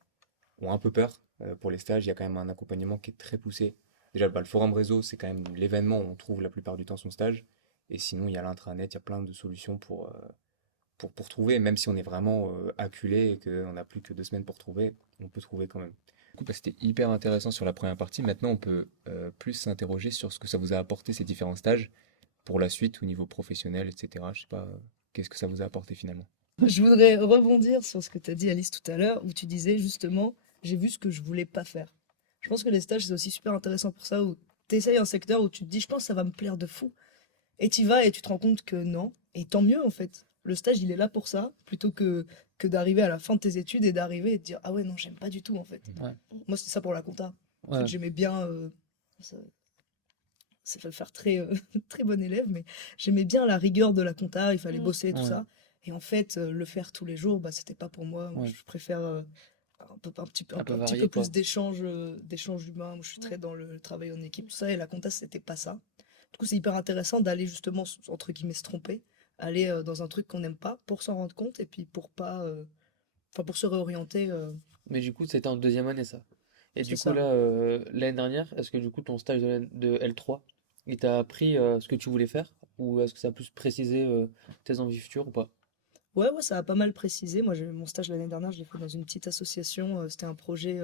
ont un peu peur pour les stages. Il y a quand même un accompagnement qui est très poussé. Déjà, bah, le forum réseau, c'est quand même l'événement où on trouve la plupart du temps son stage. Et sinon, il y a l'intranet, il y a plein de solutions pour trouver. Même si on est vraiment acculé et qu'on n'a plus que 2 semaines pour trouver, on peut trouver quand même. Du coup, bah, c'était hyper intéressant sur la première partie. Maintenant, on peut plus s'interroger sur ce que ça vous a apporté ces différents stages pour la suite au niveau professionnel, etc. Je sais pas, qu'est-ce que ça vous a apporté finalement? Je voudrais rebondir sur ce que tu as dit, Alice, tout à l'heure, où tu disais justement, j'ai vu ce que je voulais pas faire. Je pense que les stages, c'est aussi super intéressant pour ça, où tu essayes un secteur où tu te dis, je pense que ça va me plaire de fou. Et tu vas et tu te rends compte que non. Et tant mieux, en fait. Le stage, il est là pour ça, plutôt que d'arriver à la fin de tes études et d'arriver et de dire, ah ouais, non, j'aime pas du tout, en fait. Ouais. Moi, c'était ça pour la compta. En fait, Ouais. j'aimais bien. Ça, ça fait faire très, très bon élève, mais j'aimais bien la rigueur de la compta, il fallait Mm. bosser, tout Ouais. ça. Et en fait, le faire tous les jours, bah, c'était pas pour moi. Moi, Ouais. je préfère un petit peu, Un peu un petit varié, peu quoi. plus d'échanges humains. Moi, je suis très dans le travail en équipe, tout ça. Et la compta, c'était pas ça. Du coup, c'est hyper intéressant d'aller justement, entre guillemets, se tromper, aller dans un truc qu'on n'aime pas pour s'en rendre compte et puis pour pas, enfin, pour se réorienter. Mais du coup, c'était en deuxième année, ça. Et C'est du coup, ça. là, l'année dernière, est-ce que du coup, ton stage de L3, il t'a appris ce que tu voulais faire? Ou est-ce que ça a plus précisé tes envies futures ou pas? Ouais, ouais, ça a pas mal précisé. Moi, mon stage l'année dernière, je l'ai fait dans une petite association. C'était un projet.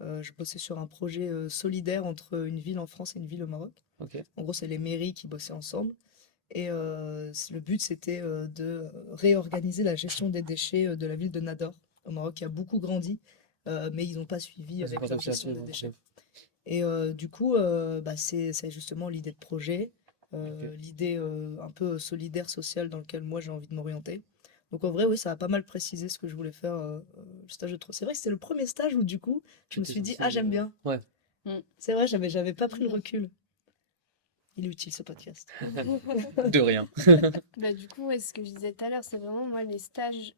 Je bossais sur un projet solidaire entre une ville en France et une ville au Maroc. Ok. En gros, c'est les mairies qui bossaient ensemble. Et le but, c'était de réorganiser la gestion des déchets de la ville de Nador, au Maroc, qui a beaucoup grandi, mais ils n'ont pas suivi Ils ont pas avec leur réussi à gestion des suivre. Ok. déchets. Et du coup, bah, c'est justement l'idée de projet, Ok. l'idée un peu solidaire, sociale, dans laquelle moi j'ai envie de m'orienter. Donc en vrai, oui, ça a pas mal précisé ce que je voulais faire, le stage de 3. C'est vrai que c'était le premier stage où du coup, je Tu me t'es suis dit, senti. ah, j'aime bien. Ouais. C'est vrai, j'avais pas pris le recul. Il est utile ce podcast. De rien. Bah, du coup, ouais, ce que je disais tout à l'heure, c'est vraiment moi les stages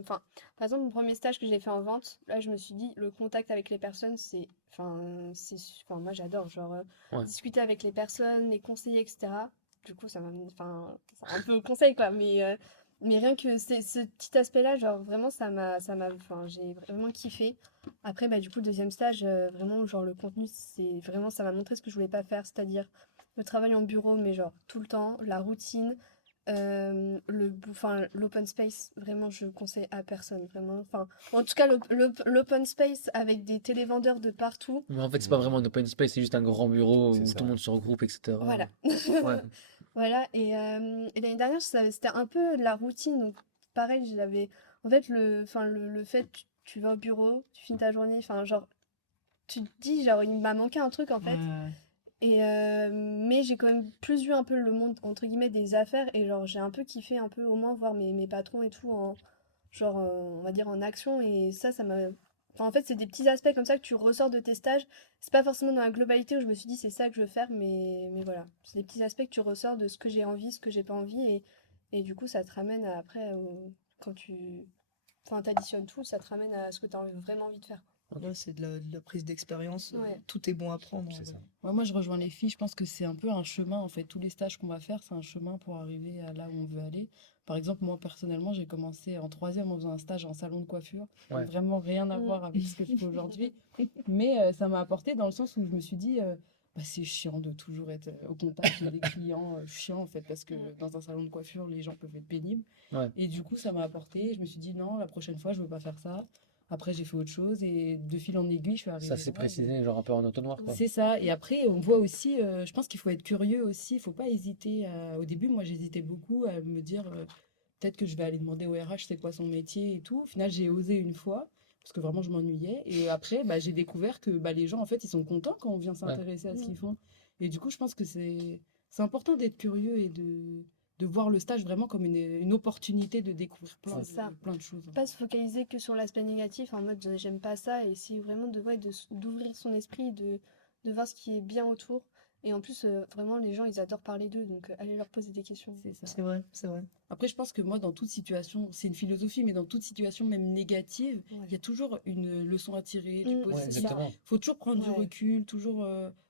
Enfin, par exemple, mon premier stage que j'ai fait en vente, là, je me suis dit, le contact avec les personnes, enfin, moi, j'adore, genre, Ouais. discuter avec les personnes, les conseiller, etc. Du coup, enfin, c'est un peu conseil, quoi, mais rien que ce petit aspect-là, genre, vraiment, enfin, j'ai vraiment kiffé. Après, bah, du coup, le deuxième stage, vraiment, genre, le contenu, c'est vraiment, ça m'a montré ce que je voulais pas faire, c'est-à-dire le travail en bureau, mais genre, tout le temps, la routine. L'open space, vraiment, je conseille à personne, vraiment. Enfin, en tout cas, l'open space avec des télévendeurs de partout, Mais en fait, c'est pas vraiment un open space, c'est juste un grand bureau C'est où ça. tout le monde se regroupe, etc. voilà. Ouais. Voilà, et l'année dernière, c'était un peu de la routine, donc pareil, en fait, le fait, tu vas au bureau, tu finis ta journée, enfin, genre, tu te dis, genre, il m'a manqué un truc, en fait. Mais j'ai quand même plus vu un peu le monde entre guillemets des affaires et genre j'ai un peu kiffé un peu au moins voir mes patrons et tout en genre on va dire en action et ça m'a enfin, en fait c'est des petits aspects comme ça que tu ressors de tes stages, c'est pas forcément dans la globalité où je me suis dit c'est ça que je veux faire mais voilà, c'est des petits aspects que tu ressors de ce que j'ai envie, ce que j'ai pas envie et du coup ça te ramène après quand tu enfin t'additionnes tout, ça te ramène à ce que tu as vraiment envie de faire. Ouais, c'est de la prise d'expérience. Ouais. Tout est bon à prendre, en C'est vrai. ça. Ouais, moi, je rejoins les filles. Je pense que c'est un peu un chemin, en fait. Tous les stages qu'on va faire, c'est un chemin pour arriver à là où on veut aller. Par exemple, moi, personnellement, j'ai commencé en troisième en faisant un stage en salon de coiffure. Ouais. Vraiment rien à Mm. voir avec ce que je fais aujourd'hui. Mais ça m'a apporté dans le sens où je me suis dit, bah, c'est chiant de toujours être au contact des clients. Chiant, en fait, parce que dans un salon de coiffure, les gens peuvent être pénibles. Ouais. Et du coup, ça m'a apporté. Je me suis dit, non, la prochaine fois, je veux pas faire ça. Après, j'ai fait autre chose et de fil en aiguille, je suis arrivée Ça s'est là. précisé, genre un peu en entonnoir, quoi. C'est ça. Et après, on voit aussi, je pense qu'il faut être curieux aussi. Il faut pas hésiter. Au début, moi, j'hésitais beaucoup à me dire, peut-être que je vais aller demander au RH c'est quoi son métier et tout. Au final, j'ai osé une fois parce que vraiment je m'ennuyais. Et après, bah, j'ai découvert que bah, les gens, en fait, ils sont contents quand on vient Ouais. s'intéresser à ce Mm. qu'ils font. Et du coup, je pense que c'est important d'être curieux et de voir le stage vraiment comme une opportunité de découvrir Ouais. C'est ça. plein de choses. Pas se focaliser que sur l'aspect négatif en mode j'aime pas ça et essayer vraiment d'ouvrir son esprit, de voir ce qui est bien autour. Et en plus, vraiment, les gens, ils adorent parler d'eux, donc allez leur poser des questions. C'est ça. C'est vrai, c'est vrai. Après, je pense que moi, dans toute situation, c'est une philosophie, mais dans toute situation, même négative, il Ouais. y a toujours une leçon à tirer, du Mm, Ouais, c'est positif. ça. exactement. Faut toujours prendre du Ouais. recul, toujours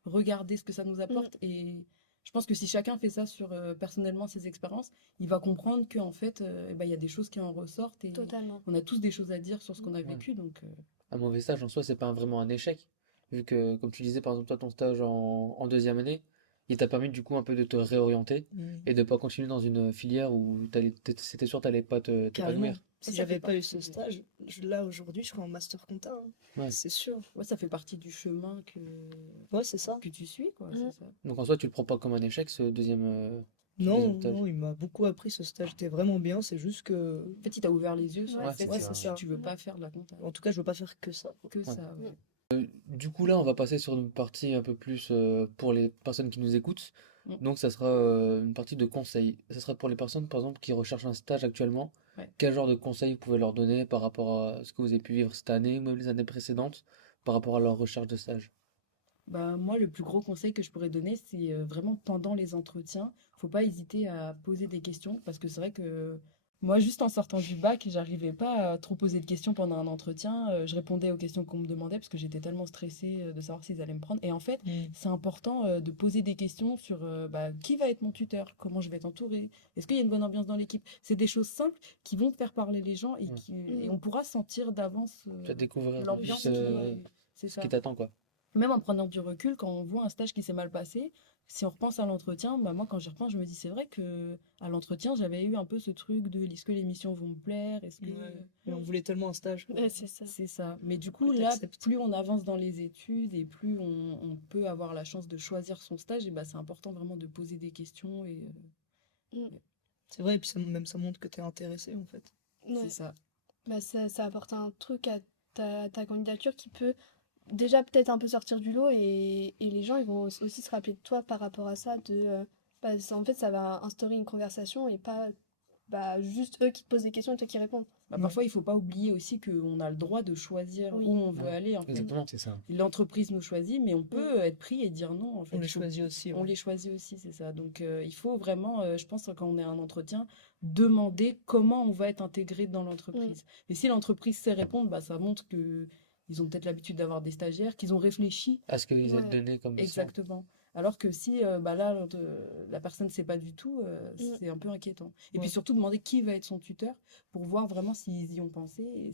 regarder ce que ça nous apporte. Et je pense que si chacun fait ça sur personnellement ses expériences, il va comprendre qu'en fait, il y a des choses qui en ressortent et Totalement. on a tous des choses à dire sur ce qu'on a Ouais. vécu. Donc, Un mauvais stage en soi, c'est pas vraiment un échec. Vu que, comme tu disais, par exemple, toi, ton stage en deuxième année, il t'a permis du coup un peu de te réorienter et de pas continuer dans une filière où c'était sûr que t'allais pas Carrément. t'épanouir. Si ça j'avais fait pas eu partie ce de- stage, là aujourd'hui, je serais en master compta, hein. Ouais. C'est sûr. ouais, ça fait partie du chemin Ouais, c'est ça. que tu suis, quoi. Mm. C'est ça. Donc en soi, tu le prends pas comme un échec, ce deuxième Non, stage. non, il m'a beaucoup appris ce stage. C'était vraiment bien. C'est juste que, En fait, il t'a ouvert les yeux sur Ouais, le Ouais, fait ouais, que c'est ça. tu veux Mm. pas faire de la compta. En tout cas, je veux pas faire que ça, quoi. Que Ouais. ça, ouais. Du coup, là, on va passer sur une partie un peu plus pour les personnes qui nous écoutent. Mm. Donc, ça sera une partie de conseils. Ça sera pour les personnes, par exemple, qui recherchent un stage actuellement. Ouais. Quel genre de conseils vous pouvez leur donner par rapport à ce que vous avez pu vivre cette année ou même les années précédentes par rapport à leur recherche de stage? Bah, moi, le plus gros conseil que je pourrais donner, c'est vraiment pendant les entretiens, faut pas hésiter à poser des questions parce que c'est vrai que moi, juste en sortant du bac, j'arrivais pas à trop poser de questions pendant un entretien. Je répondais aux questions qu'on me demandait parce que j'étais tellement stressée de savoir s'ils allaient me prendre. Et en fait, c'est important de poser des questions sur bah, qui va être mon tuteur, comment je vais être entourée, est-ce qu'il y a une bonne ambiance dans l'équipe. C'est des choses simples qui vont faire parler les gens et, Ouais. et on pourra sentir d'avance Tu vas découvrir un peu l'ambiance plus c'est ce ça. qui t'attend, quoi. Même en prenant du recul, quand on voit un stage qui s'est mal passé, si on repense à l'entretien, bah moi quand j'y repense, je me dis c'est vrai que à l'entretien, j'avais eu un peu ce truc de est-ce que les missions vont me plaire, est-ce que Ouais. Mais on voulait tellement un stage, quoi. Ouais, c'est ça. c'est ça. Mais du coup Que là, t'acceptes. plus on avance dans les études et plus on peut avoir la chance de choisir son stage, et bah c'est important vraiment de poser des questions et C'est vrai, et puis même ça montre que t'es intéressé, en fait. Ouais. c'est ça. Bah, ça apporte un truc à ta candidature qui peut déjà peut-être un peu sortir du lot et les gens ils vont aussi se rappeler de toi par rapport à ça en fait ça va instaurer une conversation et pas bah, juste eux qui te posent des questions et toi qui réponds. Bah, Ouais. parfois, il faut pas oublier aussi qu'on a le droit de choisir Oui. où on veut Ouais. aller en fait. Exactement. C'est ça. L'entreprise nous choisit, mais on peut être pris et dire non en fait. On les Il faut choisit aussi, On ouais. les choisit aussi, c'est ça. Donc, il faut vraiment, je pense, quand on est à un entretien, demander comment on va être intégré dans l'entreprise. Et si l'entreprise sait répondre, bah, ça montre que ils ont peut-être l'habitude d'avoir des stagiaires, qu'ils ont réfléchi À ce qu'ils aient Ouais. donné comme mission. exactement. Alors que si bah là, la personne ne sait pas du tout, c'est un peu inquiétant. Et puis Ouais. surtout, demander qui va être son tuteur pour voir vraiment s'ils y ont pensé et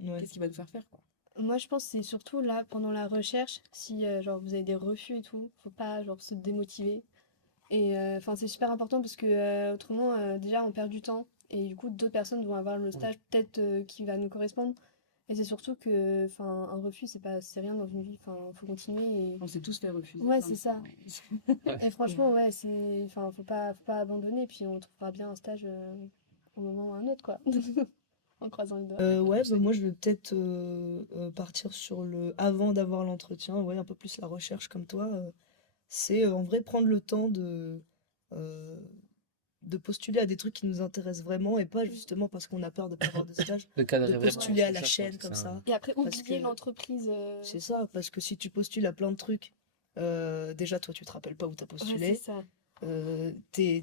Ouais. qu'est-ce qu'il va nous faire faire, quoi. Moi je pense que c'est surtout là pendant la recherche si genre vous avez des refus et tout, faut pas genre se démotiver et enfin c'est super important parce que autrement déjà on perd du temps et du coup d'autres personnes vont avoir le stage peut-être qui va nous correspondre. Et c'est surtout que, enfin, un refus, c'est rien dans une vie. Enfin, faut continuer. On s'est tous fait refuser. Ouais, plein c'est de ça. fois. Et franchement, ouais, enfin, faut pas abandonner. Puis on trouvera bien un stage au moment ou un autre, quoi. En croisant les doigts. Ouais, bah, moi je vais peut-être partir sur le avant d'avoir l'entretien, ouais, un peu plus la recherche comme toi. C'est en vrai prendre le temps euh, de postuler à des trucs qui nous intéressent vraiment et pas justement parce qu'on a peur de pas avoir de stage, De cadrer de vraiment postuler ce à qu'on la cherche, quoi. chaîne comme C'est ça. Et après, Parce oublier que l'entreprise. c'est ça, parce que si tu postules à plein de trucs, déjà toi tu te rappelles pas où t'as Ouais, c'est postulé, ça.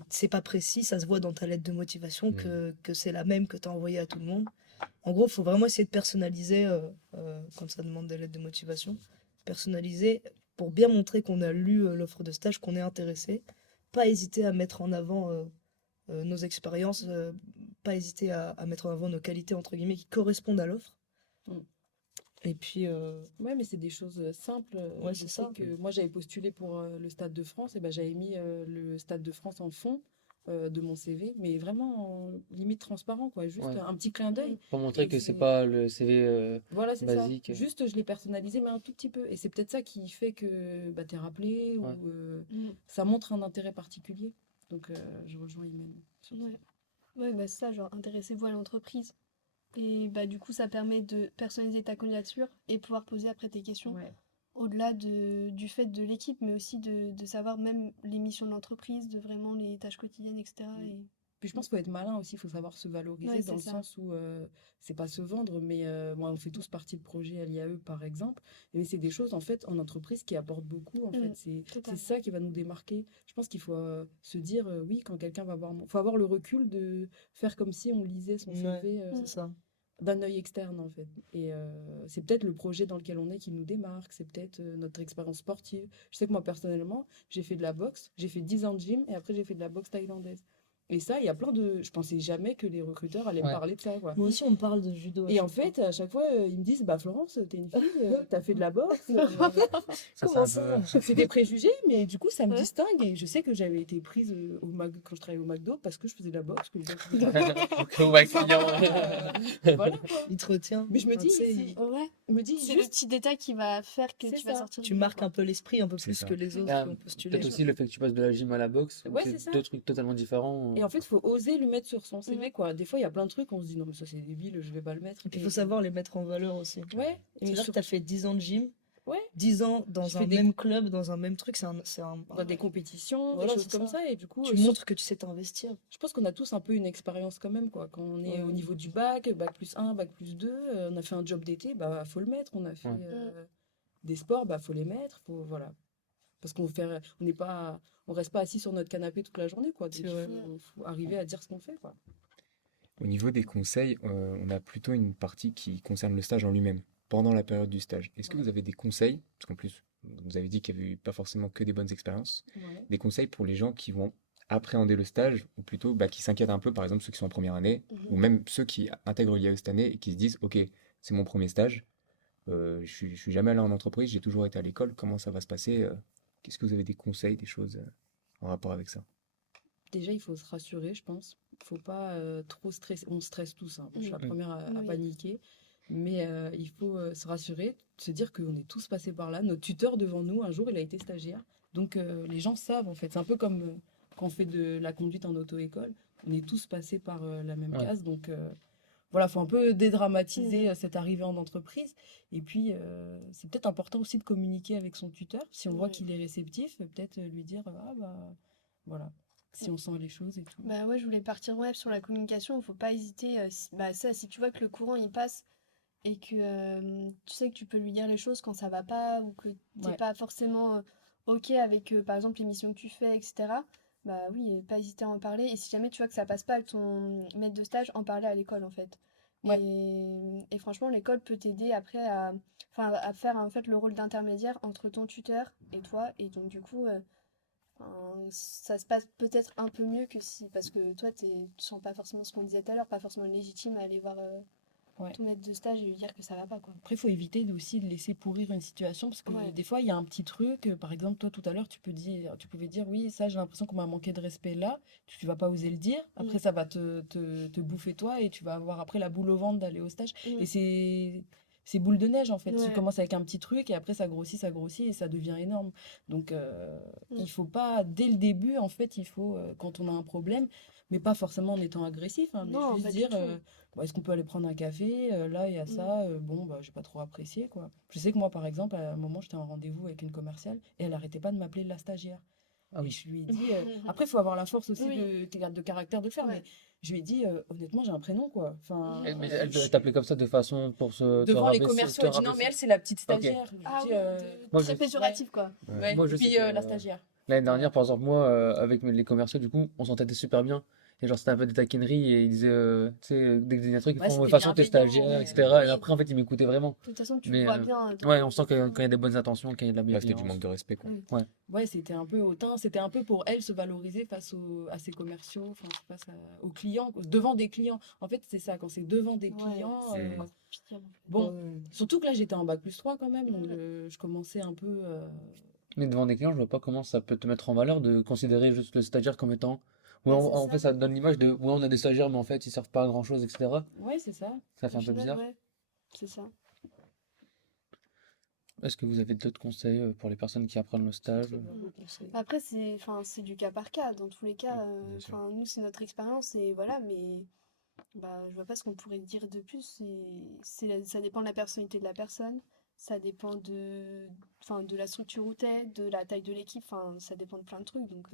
c'est pas précis, ça se voit dans ta lettre de motivation Mm. que c'est la même que t'as envoyée à tout le monde. En gros, il faut vraiment essayer de personnaliser quand ça demande des lettres de motivation. Personnaliser pour bien montrer qu'on a lu l'offre de stage, qu'on est intéressé. Pas hésiter à mettre en avant nos expériences, pas hésiter à mettre en avant nos qualités, entre guillemets, qui correspondent à l'offre. Mm. Et puis, Ouais, mais c'est des choses simples. Ouais, Je c'est sais ça. que moi, j'avais postulé pour le Stade de France, et ben, j'avais mis le Stade de France en fond de mon CV, mais vraiment limite transparent, quoi. Juste Ouais. un petit clin d'œil. Pour montrer Et que c'est c'est- pas le CV Voilà, c'est ça. basique. Juste, je l'ai personnalisé, mais un tout petit peu. Et c'est peut-être ça qui fait que bah, t'es rappelé Ouais. ou Mm. ça montre un intérêt particulier. Donc, je rejoins Imen sur ça. Ouais. Ouais, bah c'est ça, genre intéressez-vous à l'entreprise. Et bah du coup, ça permet de personnaliser ta candidature et pouvoir poser après tes questions Ouais. au-delà du fait de l'équipe, mais aussi de savoir même les missions de l'entreprise, de vraiment les tâches quotidiennes, etc. Mm. Et... Puis je pense qu'il faut être malin aussi, il faut savoir se Ouais, valoriser dans c'est le ça. sens où c'est pas se vendre, mais moi on fait tous partie de projet à l'IAE par exemple, et c'est des choses en fait en entreprise qui apportent beaucoup en fait, c'est Totalement. ça qui va nous démarquer. Je pense qu'il faut se dire oui quand quelqu'un va voir, faut avoir le recul de faire comme si on lisait son Ouais, CV c'est ça. d'un œil externe en fait. Et c'est peut-être le projet dans lequel on est qui nous démarque, c'est peut-être notre expérience sportive. Je sais que moi personnellement, j'ai fait de la boxe, j'ai fait 10 ans de gym et après j'ai fait de la boxe thaïlandaise. Et ça, il y a plein de... Je pensais jamais que les recruteurs allaient me Ouais. parler de ça, quoi. Moi aussi, on me parle de judo à Et en chaque fois. fait, à chaque fois, ils me disent, bah Florence, t'es une fille, t'as fait de la boxe. Ça, c'est Comment un ça? peu. C'est des préjugés, mais du coup, ça me Ouais. distingue. Et je sais que j'avais été prise quand je travaillais au McDo parce que je faisais de la boxe, que les gens faisaient pas. Au max Enfin, client. voilà, quoi. Il te retient. Mais je me Enfin, dis, tu sais, si- Ouais, je me dis c'est le juste, petit détail qui va faire que c'est tu vas ça. sortir tu du lot, marques quoi. un peu l'esprit un peu C'est plus ça. que les autres Ah, qui ont postulé. peut-être aussi le fait que tu passes de la gym à la boxe, Ouais, c'est c'est ça. deux trucs totalement différents. Et en fait, il faut oser le mettre sur son CV, Mhm. quoi. Des fois, il y a plein de trucs, on se dit, non, mais ça, c'est débile, je vais pas le mettre. Et puis, il faut savoir les mettre en valeur aussi. Ouais, et C'est-à-dire que sur- tu as fait 10 ans de gym, ouais, 10 ans J'ai dans fait un des même club, dans un même truc, dans des compétitions, Voilà, des choses c'est comme ça. ça. Et du coup, Tu montres que tu sais t'investir. je pense qu'on a tous un peu une expérience quand même, quoi. Quand on est au Ouais. niveau du bac plus 1, bac plus 2, on a fait un job d'été, bah, faut le mettre. On a fait Ouais. des sports, bah, faut les mettre. Faut, voilà. Parce on n'est pas, on reste pas assis sur notre canapé toute la journée, quoi. Donc, C'est il vrai. faut arriver à dire ce qu'on fait, quoi. Au niveau des conseils, on a plutôt une partie qui concerne le stage en lui-même, pendant la période du stage. Est-ce que Ouais. vous avez des conseils, parce qu'en plus, vous avez dit qu'il n'y avait eu pas forcément que des bonnes expériences, Ouais. des conseils pour les gens qui vont appréhender le stage, ou plutôt bah, qui s'inquiètent un peu, par exemple ceux qui sont en première année, ou Mhm. même ceux qui intègrent l'IAE cette année et qui se disent, ok, c'est mon premier stage, je suis jamais allé en entreprise, j'ai toujours été à l'école, comment ça va se passer? Qu'est-ce que vous avez des conseils, des choses en rapport avec ça? Déjà, il faut se rassurer, je pense. Il faut pas trop stresser. On stresse tous, hein. Moi, je suis la Mm. première à Oui. paniquer. Mais il faut se rassurer, se dire qu'on est tous passés par là. Notre tuteur devant nous, un jour, il a été stagiaire. Donc, les gens savent, en fait. C'est un peu comme quand on fait de la conduite en auto-école. On est tous passés par la même Ouais. case. Donc, voilà, il faut un peu dédramatiser cette arrivée en entreprise. Et puis, c'est peut-être important aussi de communiquer avec son tuteur. Si on voit Ouais. qu'il est réceptif, peut-être lui dire, ah bah, voilà, si on sent les choses et tout. Bah ouais, je voulais partir ouais, sur la communication, il faut pas hésiter. Bah ça, si tu vois que le courant il passe et que tu sais que tu peux lui dire les choses quand ça va pas ou que t'es Ouais. pas forcément ok avec par exemple les missions que tu fais, etc. Bah oui, pas hésiter à en parler. Et si jamais tu vois que ça passe pas avec ton maître de stage, en parler à l'école en fait. Ouais. Et franchement, l'école peut t'aider après enfin, à faire en fait le rôle d'intermédiaire entre ton tuteur et toi. Et donc du coup, ça se passe peut-être un peu mieux que si, parce que toi, tu sens pas forcément ce qu'on disait tout à l'heure, pas forcément légitime à aller voir Ouais. ton maître de stage et lui dire que ça va pas, quoi. Après, il faut éviter aussi de laisser pourrir une situation parce que Ouais. des fois, il y a un petit truc. Par exemple, toi, tout à l'heure, tu pouvais dire, oui, ça, j'ai l'impression qu'on m'a manqué de respect là. Tu vas pas oser le dire. Après, ça va te bouffer toi et tu vas avoir après la boule au ventre d'aller au stage. Et c'est boule de neige en fait. Tu Ouais. commences avec un petit truc et après ça grossit et ça devient énorme. Donc il faut pas, dès le début, en fait, il faut, quand on a un problème, mais pas forcément en étant agressif, hein, mais Non, juste pas du dire, tout. Bon, est-ce qu'on peut aller prendre un café? Là, il y a ça. Bon, bah, j'ai pas trop apprécié, quoi. Je sais que moi, par exemple, à un moment, j'étais en rendez-vous avec une commerciale et elle arrêtait pas de m'appeler la stagiaire. Ah Et oui. je lui ai dit, après, il faut avoir la force aussi Oui. de caractère de le faire, Ouais. mais je lui ai dit, honnêtement, j'ai un prénom, quoi. Enfin, Mais Ouais. elle t'appelait comme ça de façon pour te devant les rabaisser, commerciaux, te elle dit non, mais rabaisser. elle, c'est la petite Ok. stagiaire. Je lui Ah dis, oui, Moi, très je- péjoratif, quoi. ouais. Moi, Et je sais puis que la stagiaire. l'année dernière, par exemple, moi, avec les commerciaux, du coup, on s'entendait super bien. Et genre, c'était un peu des taquineries et ils disaient, tu sais, dès que ils disaient un truc, ils Ouais, font, de toute c'était façon, t'es bienveillant, stagiaire, ouais. etc. Et Oui. après, en fait, ils m'écoutaient vraiment. De toute façon, tu Mais vois bien. ouais, on sent quand il y a des bonnes intentions, qu'il y a de la Là, c'était du manque bienveillance. de respect, quoi. Oui. Ouais, c'était un peu hautain, c'était un peu pour elle se valoriser à ses commerciaux, enfin, aux clients, quoi, devant des clients. En fait, c'est ça, quand c'est devant des Ouais, clients. c'est Mm. encore pire, en fait. Bon, Ouais. surtout que là, j'étais en bac plus 3 quand même, donc Ouais. je commençais un peu. Mais devant des clients, je vois pas comment ça peut te mettre en valeur de considérer juste le stagiaire comme étant. Ouais, Bah, c'est en fait, ça. ça te donne l'image de, ouais, on a des stagiaires, mais en fait, ils servent pas à grand-chose, etc. Ouais, c'est ça. Ça fait Au un peu final, bizarre. ouais, c'est ça. Est-ce que vous avez d'autres conseils pour les personnes qui apprennent le stage? Après, c'est du cas par cas. Dans tous les cas, Bien sûr. nous, c'est notre expérience et voilà, mais bah, je vois pas ce qu'on pourrait dire de plus. Ça dépend de la personnalité de la personne, ça dépend de la structure où t'es, de la taille de l'équipe, ça dépend de plein de trucs. Donc,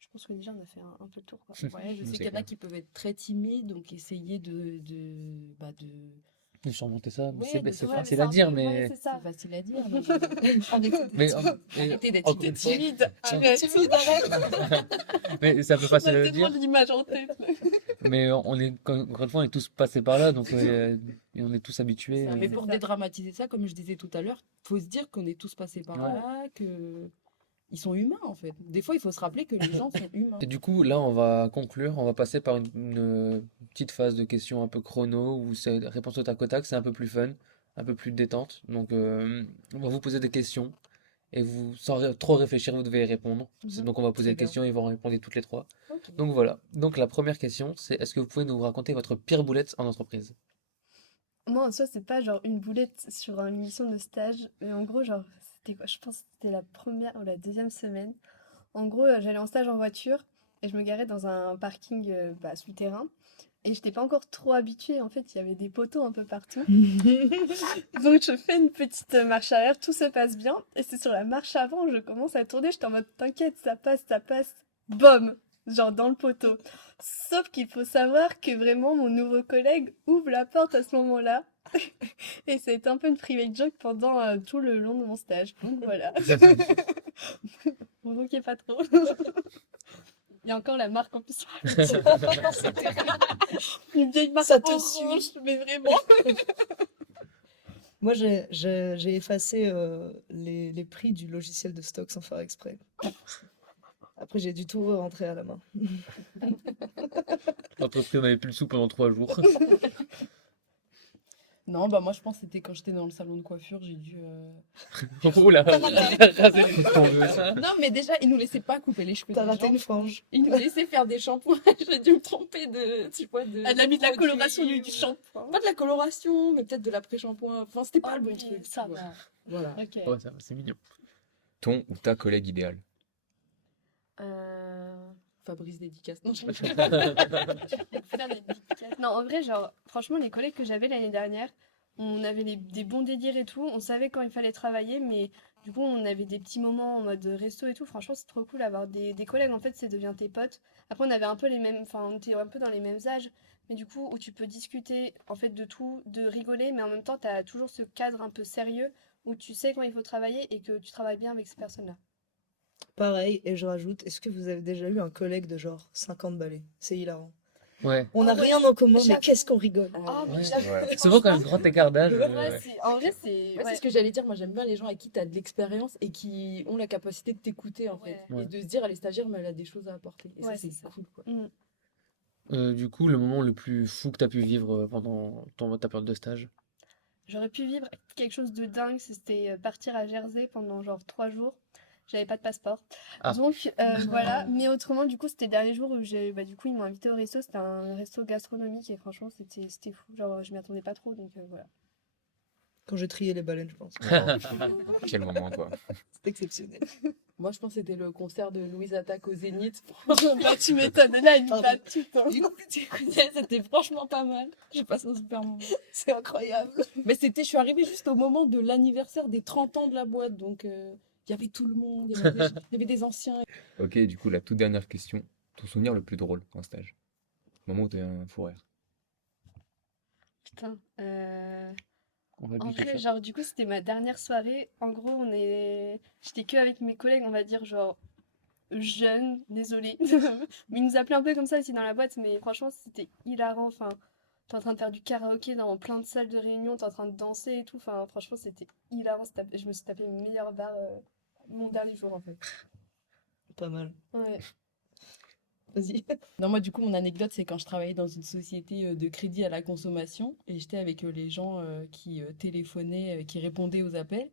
je pense que déjà, on a fait un peu le tour, quoi. Ouais, je sais C'est qu'il y en a clair. qui peuvent être très timides, donc essayer de... De surmonter ça, Ouais, c'est de c'est Ouais, mais facile c'est à un dire, peu, ouais, mais, c'est ça. C'est facile à dire, mais mais, arrêtez d'être encore une fois, Timide, ça- arrête. mais c'est un peu On facile a à le tellement dire, l'image en tête, là. mais encore une fois, on est tous passés par là, donc et on est tous habitués. ça. Mais C'est pour ça. dédramatiser ça, comme je disais tout à l'heure, faut se dire qu'on est tous passés par Ouais. là, que ils sont humains en fait. Des fois, il faut se rappeler que les gens sont humains. Et du coup, là, on va conclure, on va passer par une petite phase de questions un peu chrono, où c'est réponse au tac au tac, c'est un peu plus fun, un peu plus détente. Donc, on va vous poser des questions, et vous, sans trop réfléchir, vous devez y répondre. Mhm. Donc, on va poser Très des bien. questions et ils vont répondre toutes les trois. Ok. Donc, voilà. Donc, la première question, c'est est-ce que vous pouvez nous raconter votre pire boulette en entreprise? Moi, en soi, c'est pas genre une boulette sur une mission de stage, mais en gros, genre, c'était quoi? Je pense que c'était la première ou la deuxième semaine. En gros, j'allais en stage en voiture et je me garais dans un parking souterrain. Et j'étais pas encore trop habituée. En fait, il y avait des poteaux un peu partout. Donc, je fais une petite marche arrière, tout se passe bien. Et c'est sur la marche avant, je commence à tourner. J'étais en mode, t'inquiète, ça passe, ça passe. Bom! Genre dans le poteau. Sauf qu'il faut savoir que vraiment, mon nouveau collègue ouvre la porte à ce moment-là. Et ça a été un peu une private joke pendant tout le long de mon stage. Donc voilà. Vous moquez pas trop. Il y a encore la marque en plus sur une vieille marque Ça te orange, suit. mais vraiment. Moi, j'ai effacé les prix du logiciel de stock sans faire exprès. Après, j'ai dû tout rentrer à la main. L'entreprise n'avait plus le sou pendant 3 jours. Non, bah moi je pense que c'était quand j'étais dans le salon de coiffure, j'ai dû. Oula, raser les tondeuses. Non, mais déjà, ils nous laissaient pas couper les cheveux T'as des raté gens. une frange. Ils nous laissaient faire des shampoings. J'ai dû me tromper de, tu vois, de. Elle a mis de la produit. coloration du shampoing. Pas de la coloration, mais peut-être de l'après-shampoing. Enfin, c'était pas Ah le bon oui, truc. ça tu vois. va. Voilà. Ok. Ouais, ça va, c'est mignon. Ton ou ta collègue idéal? Fabrice dédicace. Non, je Faire des dédicaces. Non, en vrai, genre, franchement, les collègues que j'avais l'année dernière, on avait des bons délires et tout. On savait quand il fallait travailler, mais du coup, on avait des petits moments en mode resto et tout. Franchement, c'est trop cool d'avoir des collègues. En fait, c'est devient tes potes. Après, on avait un peu les mêmes, enfin, on était un peu dans les mêmes âges, mais du coup, où tu peux discuter en fait de tout, de rigoler, mais en même temps, tu as toujours ce cadre un peu sérieux où tu sais quand il faut travailler et que tu travailles bien avec ces personnes-là. Pareil, et je rajoute, est-ce que vous avez déjà eu un collègue de genre 50 balais? C'est hilarant. Ouais. On n'a Ah ouais, rien en commun, mais j'avoue. qu'est-ce qu'on rigole. Ah, mais Ouais. j'avoue, Ouais. Souvent, quand même, franchement, grand écart d'âge. ouais, en vrai, c'est. Ouais, c'est Ouais. ce que j'allais dire. Moi, j'aime bien les gens avec qui tu as de l'expérience et qui ont la capacité de t'écouter, en fait. Ouais. Ouais. Et de se dire, elle est stagiaire, mais elle a des choses à apporter. Et Ouais, ça, c'est c'est ça. cool, quoi. Du coup, le moment le plus fou que tu as pu vivre pendant ta période de stage? J'aurais pu vivre quelque chose de dingue, c'était partir à Jersey pendant genre 3 jours. J'avais pas de passeport. Ah. Donc voilà, mais autrement, du coup, c'était le dernier jour où du coup, ils m'ont invité au resto. C'était un resto gastronomique et franchement, c'était fou. Genre, je m'y attendais pas trop, donc voilà. Quand j'ai trié les baleines, je pense. Oh, quel moment, quoi. C'est exceptionnel. Moi, je pense que c'était le concert de Louise Attaque au Zénith. Bah, tu m'étonnes, là, elle Pardon. bat tout. Hein. C'était franchement pas mal. J'ai passé un super moment. C'est incroyable. Mais je suis arrivée juste au moment de l'anniversaire des 30 ans de la boîte. Donc, il y avait tout le monde. Il y avait des anciens. Ok, du coup, la toute dernière question. Ton souvenir le plus drôle en stage? Le moment où tu as eu un fou rire. Putain. On va En lui vrai, faire. genre, du coup, c'était ma dernière soirée. En gros, j'étais que avec mes collègues, on va dire, genre, jeunes, désolé. Mais ils nous appelaient un peu comme ça ici dans la boîte, mais franchement, c'était hilarant. Enfin, t'es en train de faire du karaoké dans plein de salles de réunion, t'es en train de danser et tout. Enfin, franchement, c'était hilarant. Je me suis tapé une meilleure barre mon dernier jour, en fait. Pas mal. Ouais. Vas-y. Non, moi, du coup, mon anecdote, c'est quand je travaillais dans une société de crédit à la consommation et j'étais avec les gens qui téléphonaient, qui répondaient aux appels.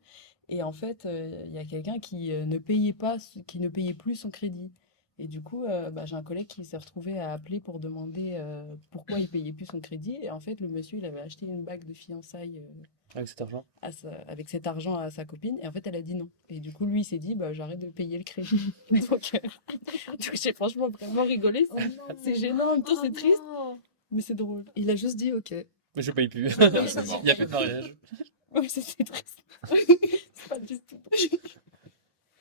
Et en fait, il y a quelqu'un qui ne payait pas, qui ne payait plus son crédit. Et du coup, j'ai un collègue qui s'est retrouvé à appeler pour demander pourquoi il payait plus son crédit. Et en fait, le monsieur, il avait acheté une bague de fiançailles avec cet argent. avec cet argent à sa copine. Et en fait, elle a dit non. Et du coup, lui, il s'est dit, bah, j'arrête de payer le crédit. Donc, j'ai franchement vraiment rigolé. C'est gênant, en même temps, c'est triste, mais c'est drôle. Il a juste dit ok. Mais je paye plus. c'est mort. Il n'y a plus de mariage. Oui, c'est triste. C'est pas du tout drôle.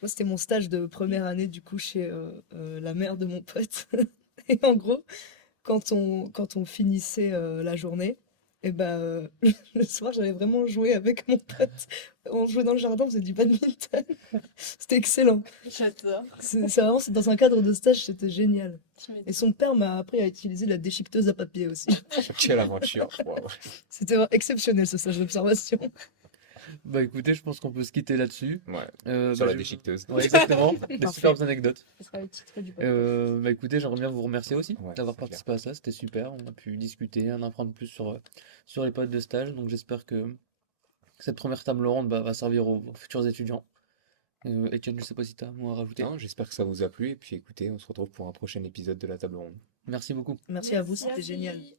Moi, c'était mon stage de première année, du coup, chez la mère de mon pote. Et en gros, quand on finissait la journée, et ben, le soir, j'allais vraiment jouer avec mon pote. On jouait dans le jardin, on faisait du badminton. C'était excellent. J'adore. C'est dans un cadre de stage, c'était génial. Tu m'étonnes. Et son père m'a appris à utiliser la déchiqueteuse à papier aussi. Quelle aventure. Waouh. C'était exceptionnel ce stage d'observation. Bah écoutez, je pense qu'on peut se quitter là-dessus. Ouais, Bah, sur la je- déchiqueteuse. Ouais, exactement. Des Parfait. superbes anecdotes. Ce sera le titre du podcast. Bah écoutez, j'aimerais bien vous remercier aussi Ouais, d'avoir c'est clair. participé à ça, c'était super, on a pu discuter, en apprendre plus sur les périodes de stage, donc j'espère que cette première table ronde va servir aux futurs étudiants. Etienne, je sais pas si tu as un mot à rajouter. Non, j'espère que ça vous a plu. Et puis écoutez, on se retrouve pour un prochain épisode de la table ronde. Merci beaucoup. Merci à vous, c'était génial. Merci.